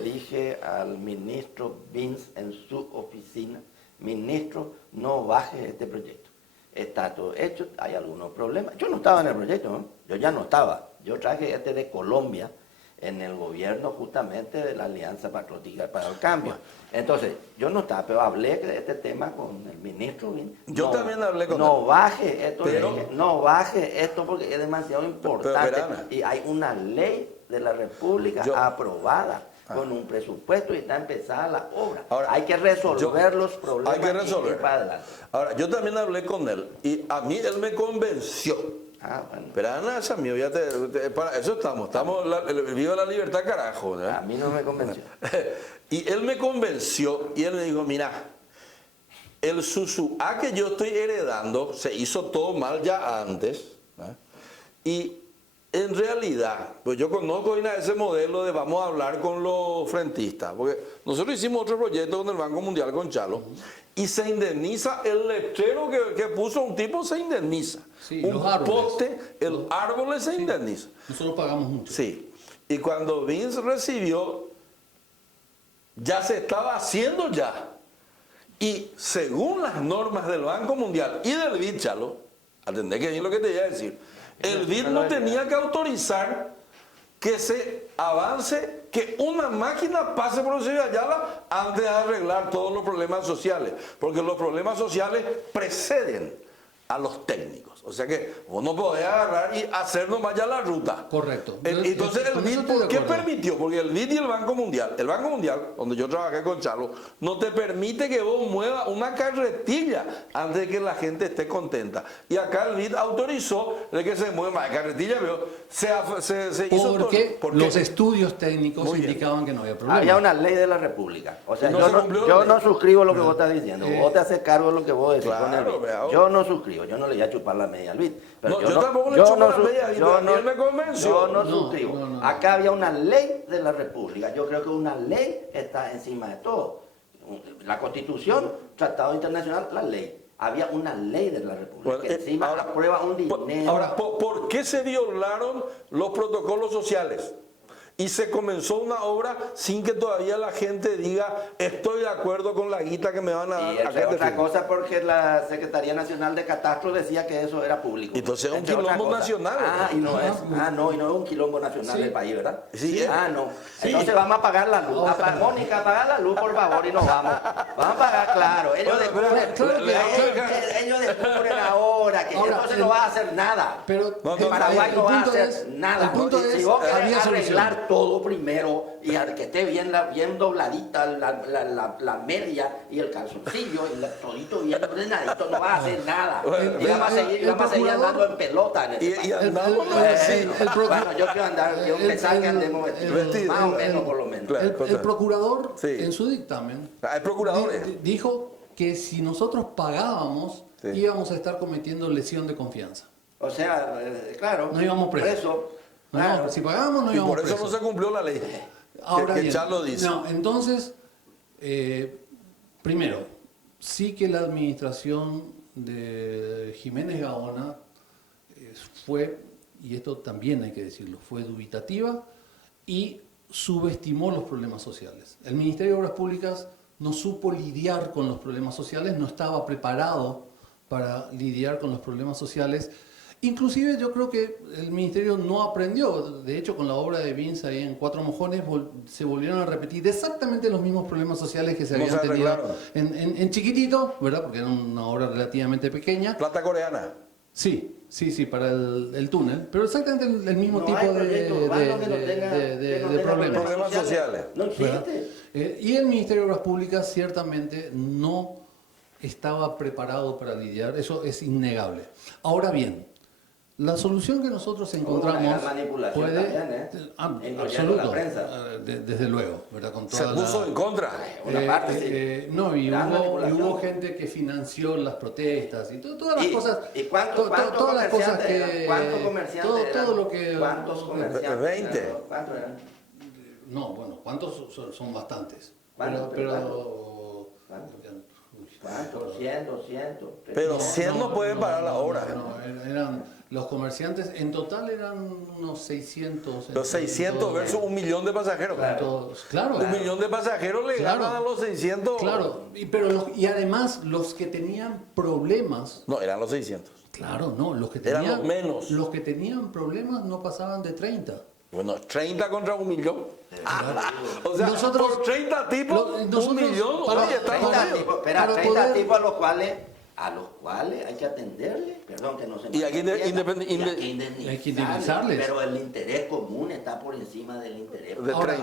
dije al ministro Vince en su oficina, ministro, no baje este proyecto. Está todo hecho, hay algunos problemas. Yo no estaba en el proyecto, ¿no? Yo ya no estaba. Yo traje este de Colombia en el gobierno justamente de la Alianza Patriótica para el Cambio. Entonces, yo no estaba, pero hablé de este tema con el ministro. Yo también hablé con él. No baje esto porque es demasiado importante. Y hay una ley de la República aprobada con un presupuesto y está empezada la obra. Ahora, hay que resolver los problemas. Hay que resolver. Para adelante. Ahora, yo también hablé con él y a mí él me convenció. Bueno. Pero Ana, esa mío, para eso estamos viva la libertad, carajo, ¿no? A mí no me convenció. Y él me convenció y él me dijo, mira, el Suzuá que yo estoy heredando se hizo todo mal ya antes, ¿no? Y en realidad, pues yo conozco ese modelo de vamos a hablar con los frentistas, porque nosotros hicimos otro proyecto con el Banco Mundial, con Chalo, y se indemniza el letrero que puso un tipo, se indemniza. Sí, un poste, el árbol se indemniza. Nosotros pagamos mucho. Sí. Y cuando Vince recibió, ya se estaba haciendo ya. Y según las normas del Banco Mundial y del BID, Chalo, atendé que bien lo que te iba a decir, el BID no tenía que autorizar que se avance, que una máquina pase por el Ciudad Ayala antes de arreglar todos los problemas sociales, porque los problemas sociales preceden a los técnicos. O sea que vos no podés agarrar y hacer nomás ya la ruta. Correcto. Entonces el BID, ¿por qué permitió? Porque el BID y el Banco Mundial, donde yo trabajé con Chalo, no te permite que vos muevas una carretilla antes de que la gente esté contenta. Y acá el BID autorizó de que se mueva la carretilla, pero se hizo todo. Porque los estudios técnicos indicaban que no había problema. Había una ley de la República. O sea, yo no suscribo lo que vos estás diciendo. Vos te haces cargo de lo que vos decís. Claro, yo no suscribo, yo no le voy a chupar la media al BID. No, yo tampoco le chupo la media al BID, a él me convenció. Yo no suscribo. No. Acá había una ley de la República. Yo creo que una ley está encima de todo. La Constitución, Tratado Internacional, la ley. Había una ley de la República que encima aprueba un dinero. Ahora, ¿por qué se violaron los protocolos sociales? y se comenzó una obra sin que todavía la gente diga estoy de acuerdo con la guita que me van a dar. Y esa es otra cosa porque la Secretaría Nacional de Catastro decía que eso era público. Entonces es un quilombo nacional. Y no es un quilombo nacional del país, ¿verdad? Sí, no. Entonces vamos a pagar la luz. Mónica, apaga la luz, por favor, y nos vamos. Vamos a pagar, claro. Ellos descubren ahora que entonces no va a hacer nada. Pero Paraguay no va a hacer nada. El punto Si vos querés arreglar solución. todo primero y que esté bien dobladita la media y el calzoncillo y todito bien ordenadito, no va a hacer nada. Y vamos a seguir andando en pelota en ese país. Bueno, yo quiero pensar que andemos vestidos, más o menos por lo menos. El procurador, en su dictamen, dijo que si nosotros pagábamos, íbamos a estar cometiendo lesión de confianza. O sea, claro, no íbamos presos. Claro. Si pagábamos, no y íbamos por eso presos. no se cumplió la ley. Ahora que bien, Charlo dice. No, entonces, primero, sí que la administración de Jiménez Gaona fue, y esto también hay que decirlo, fue dubitativa y subestimó los problemas sociales. El Ministerio de Obras Públicas no supo lidiar con los problemas sociales, no estaba preparado para lidiar con los problemas sociales. Inclusive yo creo que el Ministerio no aprendió. De hecho, con la obra de Vince ahí en Cuatro Mojones se volvieron a repetir exactamente los mismos problemas sociales que se habían tenido en chiquitito, ¿verdad? Porque era una obra relativamente pequeña. Plata coreana. Sí, para el túnel, pero exactamente el mismo tipo de problemas sociales. No existe. Y el Ministerio de Obras Públicas ciertamente no estaba preparado para lidiar, eso es innegable. Ahora bien, la solución que nosotros encontramos puede, absoluto, la prensa. Desde luego, ¿verdad? Con Se puso en contra. Una parte, sí. No, y hubo gente que financió las protestas y todas las cosas. ¿Y cuántos comerciantes eran? ¿Cuántos comerciantes? 20. ¿Cuántos eran? No, bueno, ¿cuántos son bastantes? ¿Cuántos? ¿Cuántos? 100, 200. Pero 100 no pueden parar la obra. No, eran los comerciantes, en total eran unos 600. Los 600 versus 1 millón de pasajeros. Claro. 1 millón de pasajeros le ganan a los 600. Claro, y además los que tenían problemas. No, eran los 600. Claro, no, los que eran tenían, los menos. Los que tenían problemas no pasaban de 30. Bueno, 30 contra 1 millón. O sea, Nosotros, por 30 tipos, 1 millón. Oye, está 30 tipos a los cuales hay que atenderle, perdón que no se me y hay que indemnizarles. Pero el interés común está por encima del interés. De 30. Ahora,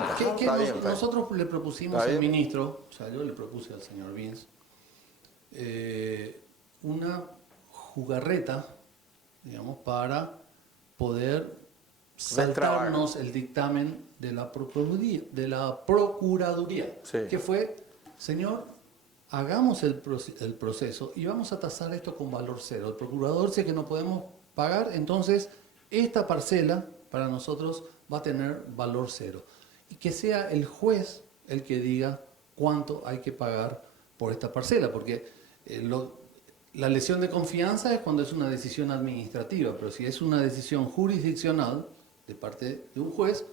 nosotros le propusimos al ministro, o sea, yo le propuse al señor Vince, una jugarreta, digamos, para poder saltarnos el dictamen de la Procuraduría, que fue, señor, hagamos el proceso y vamos a tasar esto con valor cero. El procurador dice que no podemos pagar, entonces esta parcela para nosotros va a tener valor cero. Y que sea el juez el que diga cuánto hay que pagar por esta parcela, porque la lesión de confianza es cuando es una decisión administrativa, pero si es una decisión jurisdiccional de parte de un juez,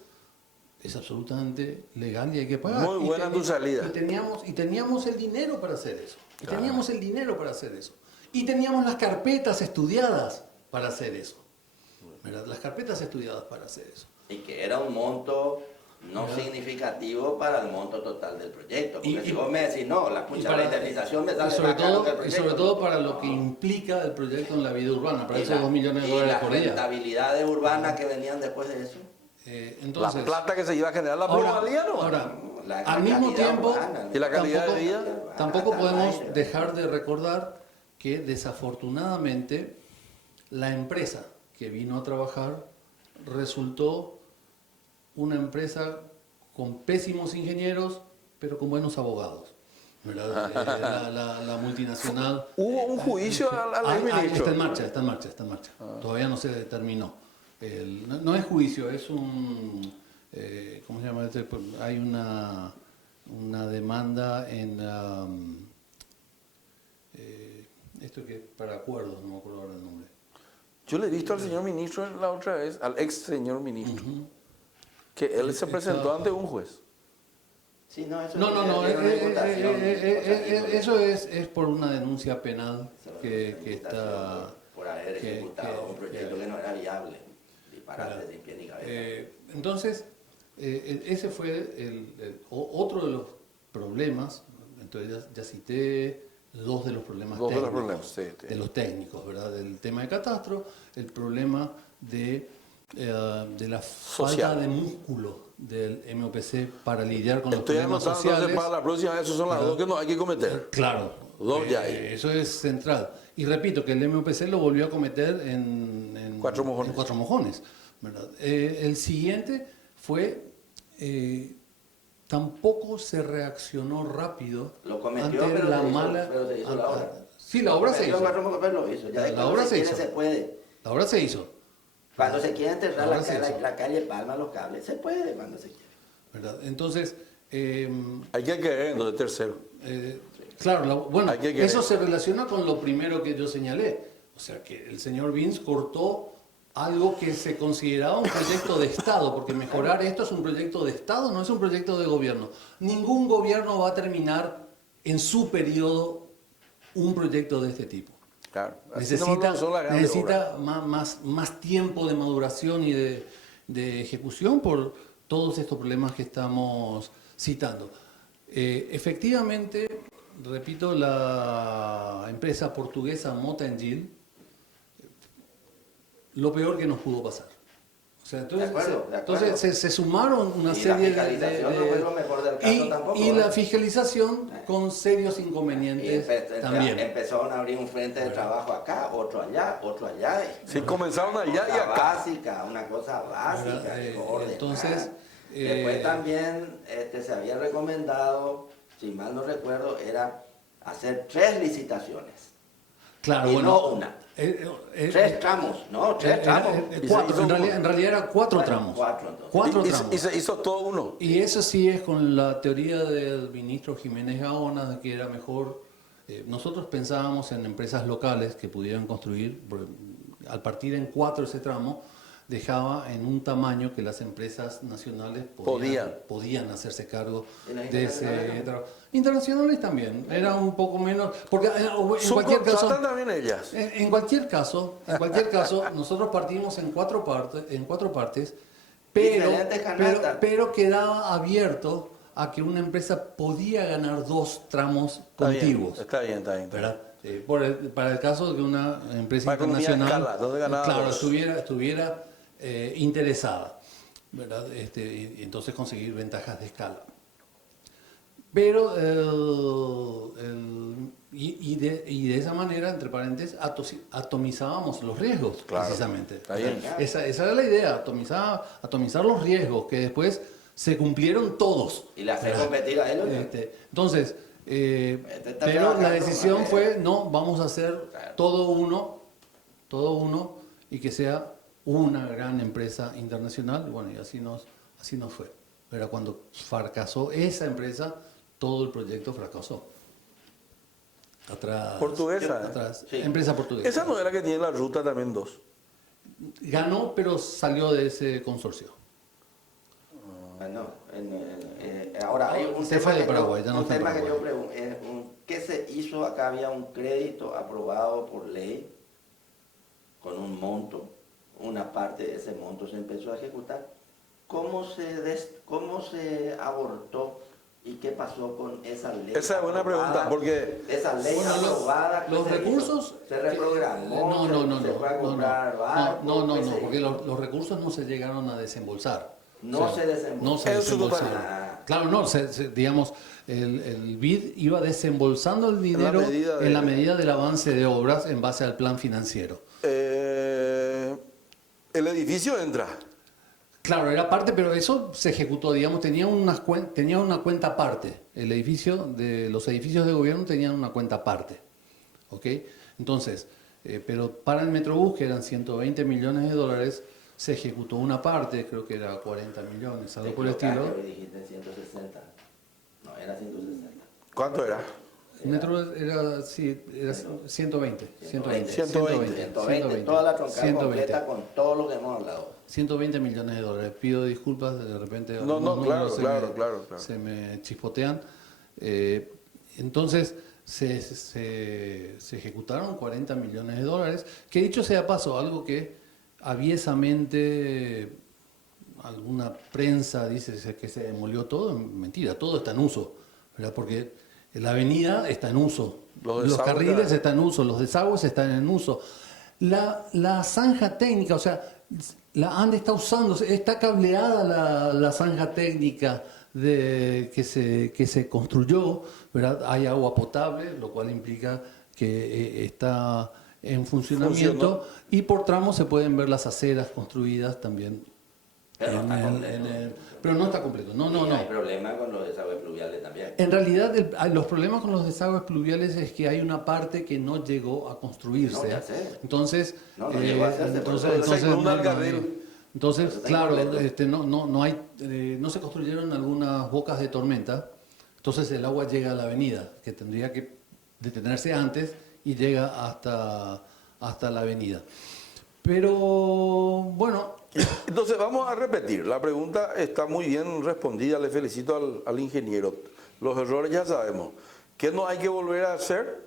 es absolutamente legal y hay que pagar. Muy buena tu salida. Y teníamos el dinero para hacer eso. Y teníamos las carpetas estudiadas para hacer eso. ¿Verdad? Las carpetas estudiadas para hacer eso. Y que era un monto no significativo para el monto total del proyecto. Porque si vos me decís, no, la indemnización me sale más caro que el proyecto. Y sobre todo para lo que implica el proyecto en la vida urbana, para esos $2 millones por día. Y las rentabilidades urbanas que venían después de eso. Entonces, la plata que se iba a generar la plusvalía, ¿no? Ahora, al mismo tiempo, y la calidad de vida. Tampoco podemos dejar de recordar que desafortunadamente la empresa que vino a trabajar resultó una empresa con pésimos ingenieros, pero con buenos abogados. La multinacional. ¿Hubo un juicio al ministro? Está en marcha. Todavía no se terminó. No es juicio, es un... ¿cómo se llama? Hay una demanda en... esto que para acuerdos, no me acuerdo ahora el nombre. Yo le he visto al señor ministro la otra vez, al ex señor ministro. Que él se presentó ante un juez. Sí, no, eso eso es por una denuncia penal que está... Por haber ejecutado un proyecto que no era viable, disparate sin pie ni cabeza. Entonces, ese fue otro de los problemas. Entonces ya cité dos de los problemas técnicos, de los técnicos, ¿verdad? Del tema de catastro, el problema de la falta de músculo del MOPC para lidiar con los problemas sociales. Para la próxima, esos son las dos que no hay que cometer. Claro, dos ya hay. Eso es central. Y repito que el MOPC lo volvió a cometer en Cuatro Mojones. En Cuatro Mojones, ¿verdad? El siguiente fue... tampoco se reaccionó rápido ante la mala... Pero se hizo la obra. Sí, la obra se hizo. La obra se hizo. Se puede. La obra se hizo. Cuando se quiere enterrar la calle Palma, los cables, se puede cuando se quiere. ¿Verdad? Entonces... hay que querer en lo de tercero. Claro, bueno, eso se relaciona con lo primero que yo señalé. O sea, que el señor Vince cortó algo que se consideraba un proyecto de Estado, porque mejorar esto es un proyecto de Estado, no es un proyecto de gobierno. Ningún gobierno va a terminar en su periodo un proyecto de este tipo. Claro, necesita más tiempo de maduración y de ejecución por todos estos problemas que estamos citando. Efectivamente, repito, la empresa portuguesa Mota-Engil, lo peor que nos pudo pasar. O sea, entonces, de acuerdo. Entonces se sumaron una serie de... No fue lo mejor del caso tampoco. Y la fiscalización con serios inconvenientes también. Empezaron a abrir un frente de trabajo acá, otro allá. Sí, comenzaron allá y acá. Una cosa básica. Entonces... Después también se había recomendado, si mal no recuerdo, era hacer 3 licitaciones. Claro, y bueno, no una. 3 tramos, ¿no? 3 tramos. 4, en realidad eran 4 tramos. 4 tramos. Y se hizo todo uno. Y eso sí es con la teoría del ministro Jiménez Gaona, de que era mejor. Nosotros pensábamos en empresas locales que pudieran construir, al partir en 4 ese tramo, dejaba en un tamaño que las empresas nacionales podían hacerse cargo de ese trabajo. Internacionales también, era un poco menos, porque en cualquier caso también ellas. En cualquier caso, nosotros partimos en cuatro partes, pero quedaba abierto a que una empresa podía ganar 2 tramos contiguos. Está bien. ¿Verdad? Para el caso de que una empresa internacional estuviera interesada, ¿verdad? Y entonces conseguir ventajas de escala. Pero de esa manera, entre paréntesis, atomizábamos los riesgos, precisamente. Esa era la idea, atomizar los riesgos, que después se cumplieron todos. Y la hacer competir a él. Entonces, pero la decisión fue, no, vamos a hacer todo uno, y que sea una gran empresa internacional. Bueno, y así nos fue. Pero cuando fracasó esa empresa, todo el proyecto fracasó. Portuguesa. Sí. Empresa portuguesa. Esa no era que tiene la ruta también 2. Ganó, pero salió de ese consorcio. Ahora hay un tema de Paraguay, que yo pregunto, ¿qué se hizo? Acá había un crédito aprobado por ley con un monto, una parte de ese monto se empezó a ejecutar. ¿Cómo se abortó y qué pasó con esa ley? Esa es buena pregunta, porque esa ley aprobada, los recursos se reprogramó, se fue a comprar barcos, porque los recursos no se llegaron a desembolsar. No se desembolsaron. Claro, no, digamos, el BID iba desembolsando el dinero en la medida del avance de obras en base al plan financiero. El edificio entra. Claro, era parte, pero eso se ejecutó, digamos, tenía una cuenta aparte. Los edificios de gobierno tenían una cuenta aparte. ¿Ok? Entonces, pero para el Metrobús, que eran 120 millones de dólares, se ejecutó una parte, creo que era 40 millones, algo por el estilo. Dijiste 160. No, era 160. ¿Cuánto era? El metro era 120. Toda la troncada completa con todo lo que hemos hablado. 120 millones de dólares. Pido disculpas, de repente Claro. Se me chispotean. Entonces, se ejecutaron 40 millones de dólares, que dicho sea de paso, algo que aviesamente alguna prensa dice que se demolió todo. Mentira, todo está en uso, ¿verdad? Porque la avenida está en uso, los carriles están en uso, los desagües están en uso. La zanja técnica, o sea, la ANDE está usando, está cableada la zanja técnica que se construyó, ¿verdad? Hay agua potable, lo cual implica que está en funcionamiento. Y por tramos se pueden ver las aceras construidas también. Pero no está completo. No. Hay problemas con los desagües pluviales también. En realidad, los problemas con los desagües pluviales es que hay una parte que no llegó a construirse. No, ya sé. Entonces, no llegó a hacerse. Entonces, claro, no se construyeron algunas bocas de tormenta. Entonces el agua llega a la avenida, que tendría que detenerse antes y llega hasta la avenida. Pero bueno. Entonces vamos a repetir. La pregunta está muy bien respondida. Le felicito al ingeniero. Los errores ya sabemos. ¿Qué no hay que volver a hacer?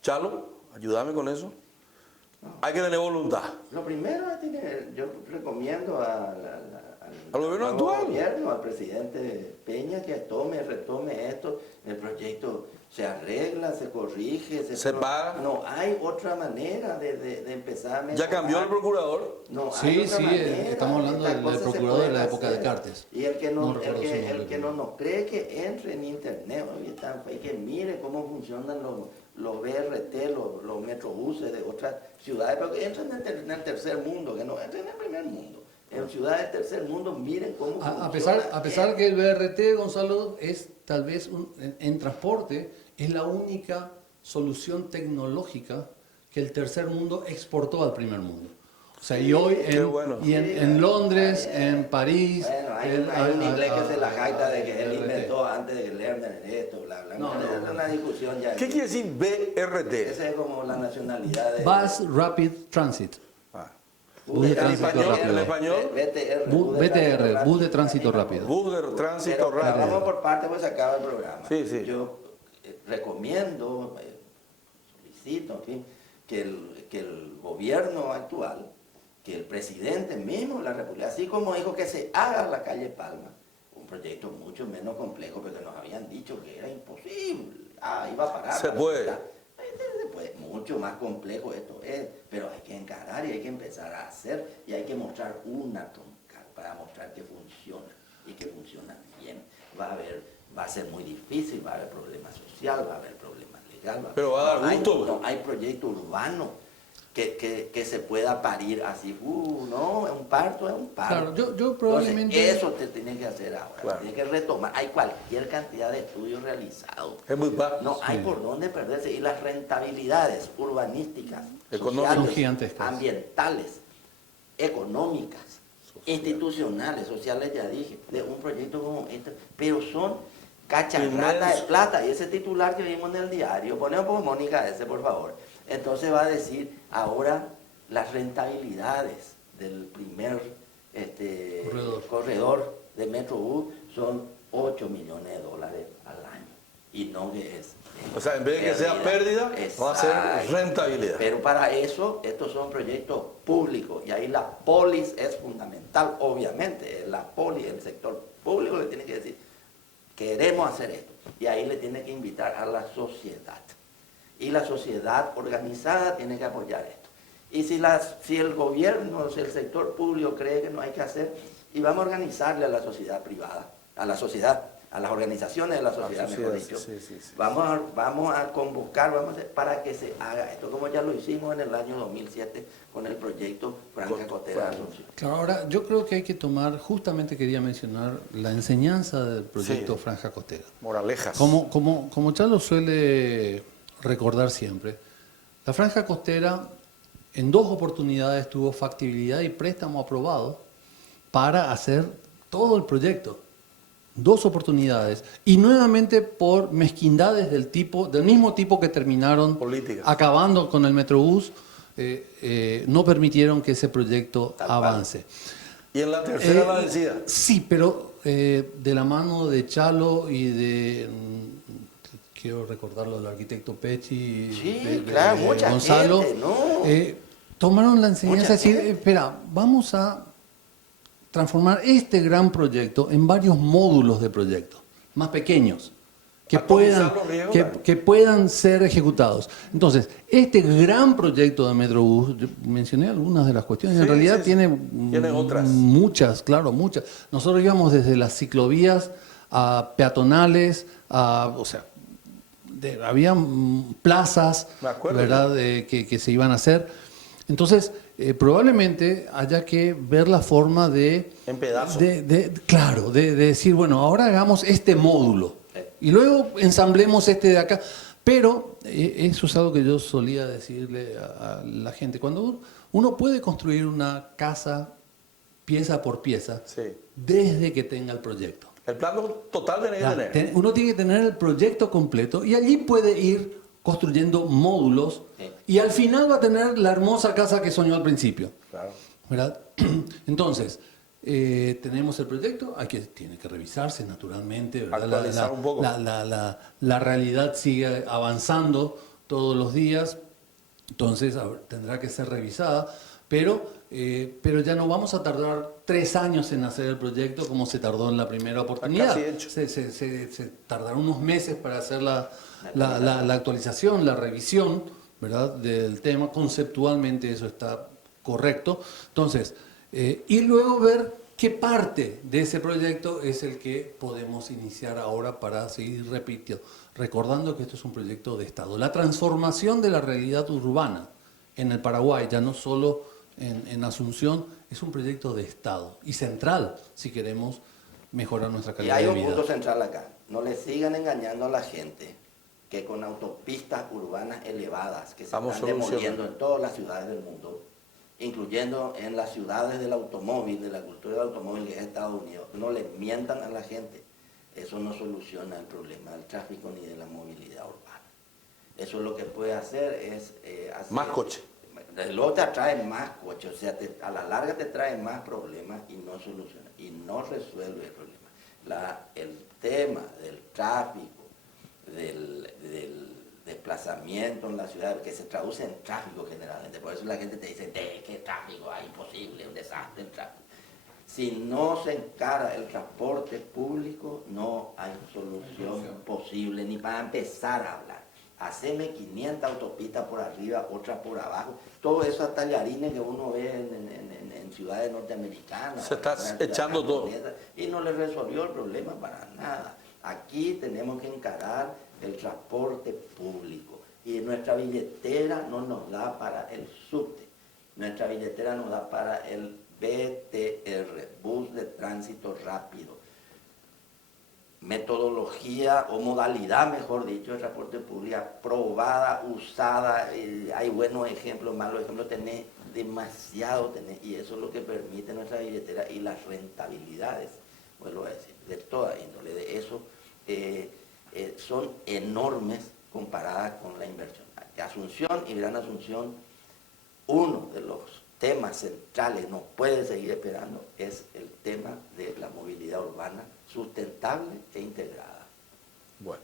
Chalo, ayúdame con eso. No. Hay que tener voluntad. Lo primero es tener, yo recomiendo al gobierno actual, al presidente Peña, que retome esto, el proyecto se arregla, se corrige, se paga. No hay otra manera de empezar a mejorar. ¿Ya cambió el procurador? No, sí, estamos hablando del procurador de la época de Cartes. Y el que no nos cree que entre en internet, y que mire cómo funcionan los BRT, los metrobuses de otras ciudades, pero que entren en el tercer mundo, que no entren en el primer mundo. En ciudades del tercer mundo, miren cómo funciona. A pesar que el BRT, Gonzalo, es tal vez en transporte, es la única solución tecnológica que el tercer mundo exportó al primer mundo. O sea, y hoy en Londres, en París... Bueno, hay un inglés que se la jacta de que él inventó antes de que Lerner esto, bla, bla. Es una discusión ya. ¿Qué quiere decir BRT? Esa es como la nacionalidad de... Bus Rapid Transit. Bus de tránsito rápido. ¿En español? BTR, bus de tránsito rápido. Bus de tránsito rápido. Vamos por parte, pues se acaba el programa. Sí. Yo recomiendo, solicito, en fin, que el gobierno actual, que el presidente mismo de la República, así como dijo que se haga la calle Palma, un proyecto mucho menos complejo, porque nos habían dicho que era imposible, iba a parar. Se puede. Pues mucho más complejo esto es, pero hay que encarar y hay que empezar a hacer y hay que mostrar una troncal para mostrar que funciona y que funciona bien. Va a ser muy difícil, va a haber problemas sociales, va a haber problemas legales. Pero va a dar gusto. No hay proyecto urbano que se pueda parir así. No, es un parto. Claro, yo probablemente... Entonces, eso te tiene que hacer ahora, claro. Tiene que retomar. Hay cualquier cantidad de estudios realizados. Es muy bajo. No hay por dónde perderse. Y las rentabilidades urbanísticas, sociales, ambientales, económicas, institucionales, sociales, ya dije, de un proyecto como este, pero son cacharrata de plata. Y ese titular que vimos en el diario, ponemos por Mónica ese, por favor. Entonces va a decir, ahora las rentabilidades del primer corredor de Metrobús son 8 millones de dólares al año. Y no que es... O sea, en vez de que sea pérdida, va a ser rentabilidad. Pero para eso, estos son proyectos públicos. Y ahí la polis es fundamental, obviamente. El sector público le tiene que decir, queremos hacer esto. Y ahí le tiene que invitar a la sociedad. Y la sociedad organizada tiene que apoyar esto. Y si el gobierno, si el sector público cree que no hay que hacer, y vamos a organizarle a la sociedad privada, a las organizaciones de la sociedad, mejor dicho. Sí. Vamos a convocar, para que se haga esto, como ya lo hicimos en el año 2007 con el proyecto Franja Costera. Claro, ahora yo creo que hay que tomar, justamente quería mencionar la enseñanza del proyecto Franja Costera. Moralejas. Como Chalo suele recordar siempre, la Franja Costera en 2 oportunidades tuvo factibilidad y préstamo aprobado para hacer todo el proyecto. 2 oportunidades. Y nuevamente por mezquindades del mismo tipo que terminaron acabando con el Metrobús, no permitieron que ese proyecto avance. ¿Y en la tercera la decida? Sí, pero de la mano de Chalo y de, quiero recordarlo, del arquitecto Pecci, sí, claro, mucha Gonzalo, gente, ¿no? tomaron la enseñanza de decir, espera, vamos a transformar este gran proyecto en varios módulos de proyecto, más pequeños, que puedan ser ejecutados. Entonces, este gran proyecto de Metrobús, yo mencioné algunas de las cuestiones, en realidad tiene otras. Muchas, claro, muchas. Nosotros íbamos desde las ciclovías a peatonales, había plazas, ¿verdad?, que se iban a hacer. Entonces, probablemente haya que ver la forma de... En pedazos. de decir, bueno, ahora hagamos este módulo y luego ensamblemos este de acá. Pero eso es algo que yo solía decirle a la gente. Cuando uno puede construir una casa pieza por pieza, desde que tenga el proyecto. El plano total tiene que tener. Uno tiene que tener el proyecto completo y allí puede ir construyendo módulos y al final va a tener la hermosa casa que soñó al principio. Claro. ¿Verdad? Entonces, tenemos el proyecto, tiene que revisarse naturalmente, ¿verdad? Actualizar un poco. La realidad sigue avanzando todos los días, entonces tendrá que ser revisada, pero ya no vamos a tardar 3 años en hacer el proyecto como se tardó en la primera oportunidad. Casi hecho. Se tardaron unos meses para hacer la actualización, la revisión, ¿verdad?, del tema. Conceptualmente eso está correcto. Entonces, y luego ver qué parte de ese proyecto es el que podemos iniciar ahora para seguir recordando que esto es un proyecto de Estado. La transformación de la realidad urbana en el Paraguay, ya no solo en Asunción, es un proyecto de Estado y central si queremos mejorar nuestra calidad de vida. Y hay un punto central acá. No le sigan engañando a la gente que con autopistas urbanas elevadas que se están demoliendo en todas las ciudades del mundo, incluyendo en las ciudades del automóvil, de la cultura del automóvil que es Estados Unidos, no le mientan a la gente. Eso no soluciona el problema del tráfico ni de la movilidad urbana. Eso lo que puede hacer es... hacer más coche. Luego te atrae más coches, o sea, a la larga te trae más problemas y no soluciona, y no resuelve el problema. El tema del tráfico, del desplazamiento en la ciudad, que se traduce en tráfico generalmente, por eso la gente te dice, ¿qué tráfico? Es imposible, un desastre el tráfico. Si no se encara el transporte público, no hay solución posible, ni para empezar a hablar. Haceme 500 autopistas por arriba, otras por abajo, todos esos tallarines que uno ve en ciudades norteamericanas. Se está echando todo. Y no le resolvió el problema para nada. Aquí tenemos que encarar el transporte público. Y nuestra billetera no nos da para el subte. Nuestra billetera nos da para el BTR, Bus de Tránsito Rápido. Metodología o modalidad, mejor dicho, de transporte público probada, usada. Hay buenos ejemplos, malos ejemplos, tenés demasiado, y eso es lo que permite nuestra billetera y las rentabilidades, vuelvo a decir, de toda índole, de eso son enormes comparadas con la inversión. Asunción y Gran Asunción, uno de los temas centrales, no puede seguir esperando, es el tema de la movilidad urbana sustentable e integrada. Bueno,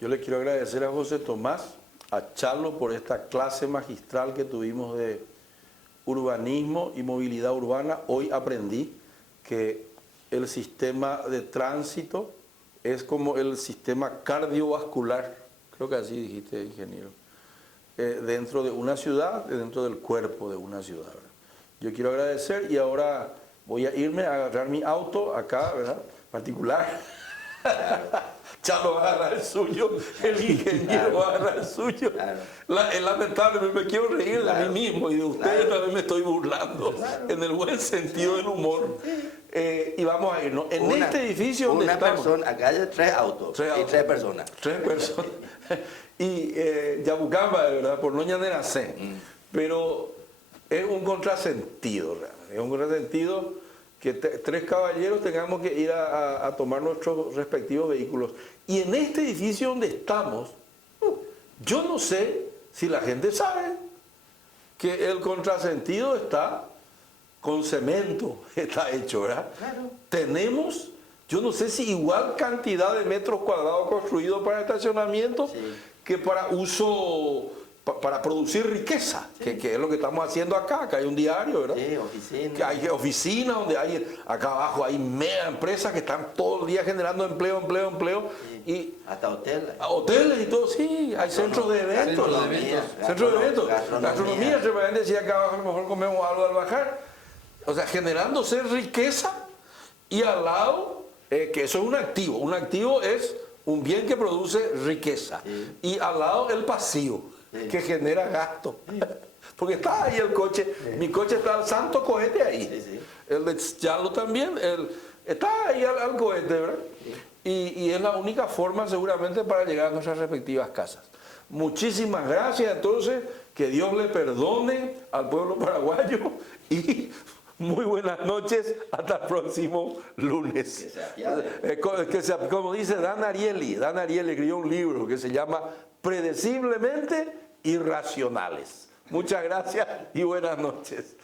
yo le quiero agradecer a José Tomás, a Chalo por esta clase magistral que tuvimos de urbanismo y movilidad urbana. Hoy aprendí que el sistema de tránsito es como el sistema cardiovascular, creo que así dijiste, ingeniero, dentro de una ciudad, dentro del cuerpo de una ciudad, ¿verdad? Yo quiero agradecer y ahora voy a irme a agarrar mi auto acá, ¿verdad?, particular. Chalo va a agarrar el suyo, el ingeniero va a agarrar el suyo. Es lamentable, me quiero reír de mí mismo y de ustedes también me estoy burlando, en el buen sentido del humor. Y vamos a irnos. En este edificio donde estamos, persona, acá hay 3 autos y 3 personas. 3 personas. Y Yabucamba, de verdad, por no Ñaneracé. Pero es un contrasentido, realmente. Es un contrasentido que 3 caballeros tengamos que ir a tomar nuestros respectivos vehículos. Y en este edificio donde estamos, yo no sé si la gente sabe, que el contrasentido está con cemento, está hecho, ¿verdad? Claro. Tenemos, yo no sé si igual cantidad de metros cuadrados construidos para estacionamiento que para uso, para producir riqueza, que es lo que estamos haciendo acá, que hay un diario, ¿verdad? Sí, oficina. Que hay oficinas donde hay, acá abajo hay mega empresas que están todo el día generando empleo. Sí. Y hasta hoteles. Hoteles y todo, sí, hay centros de eventos. Centros de eventos. Gastronomía, realmente decía acá abajo, a lo mejor comemos algo al bajar. O sea, generándose riqueza y al lado, que eso es un activo. Un activo es un bien que produce riqueza. Sí. Y al lado el pasivo, que genera gasto. Porque está ahí el coche, mi coche está el santo cohete ahí. El de Chalo también, está ahí al cohete, ¿verdad? Y es la única forma seguramente para llegar a nuestras respectivas casas. Muchísimas gracias, entonces, que Dios le perdone al pueblo paraguayo y muy buenas noches, hasta el próximo lunes. Como dice Dan Ariely escribió un libro que se llama Predeciblemente Irracionales. Muchas gracias y buenas noches.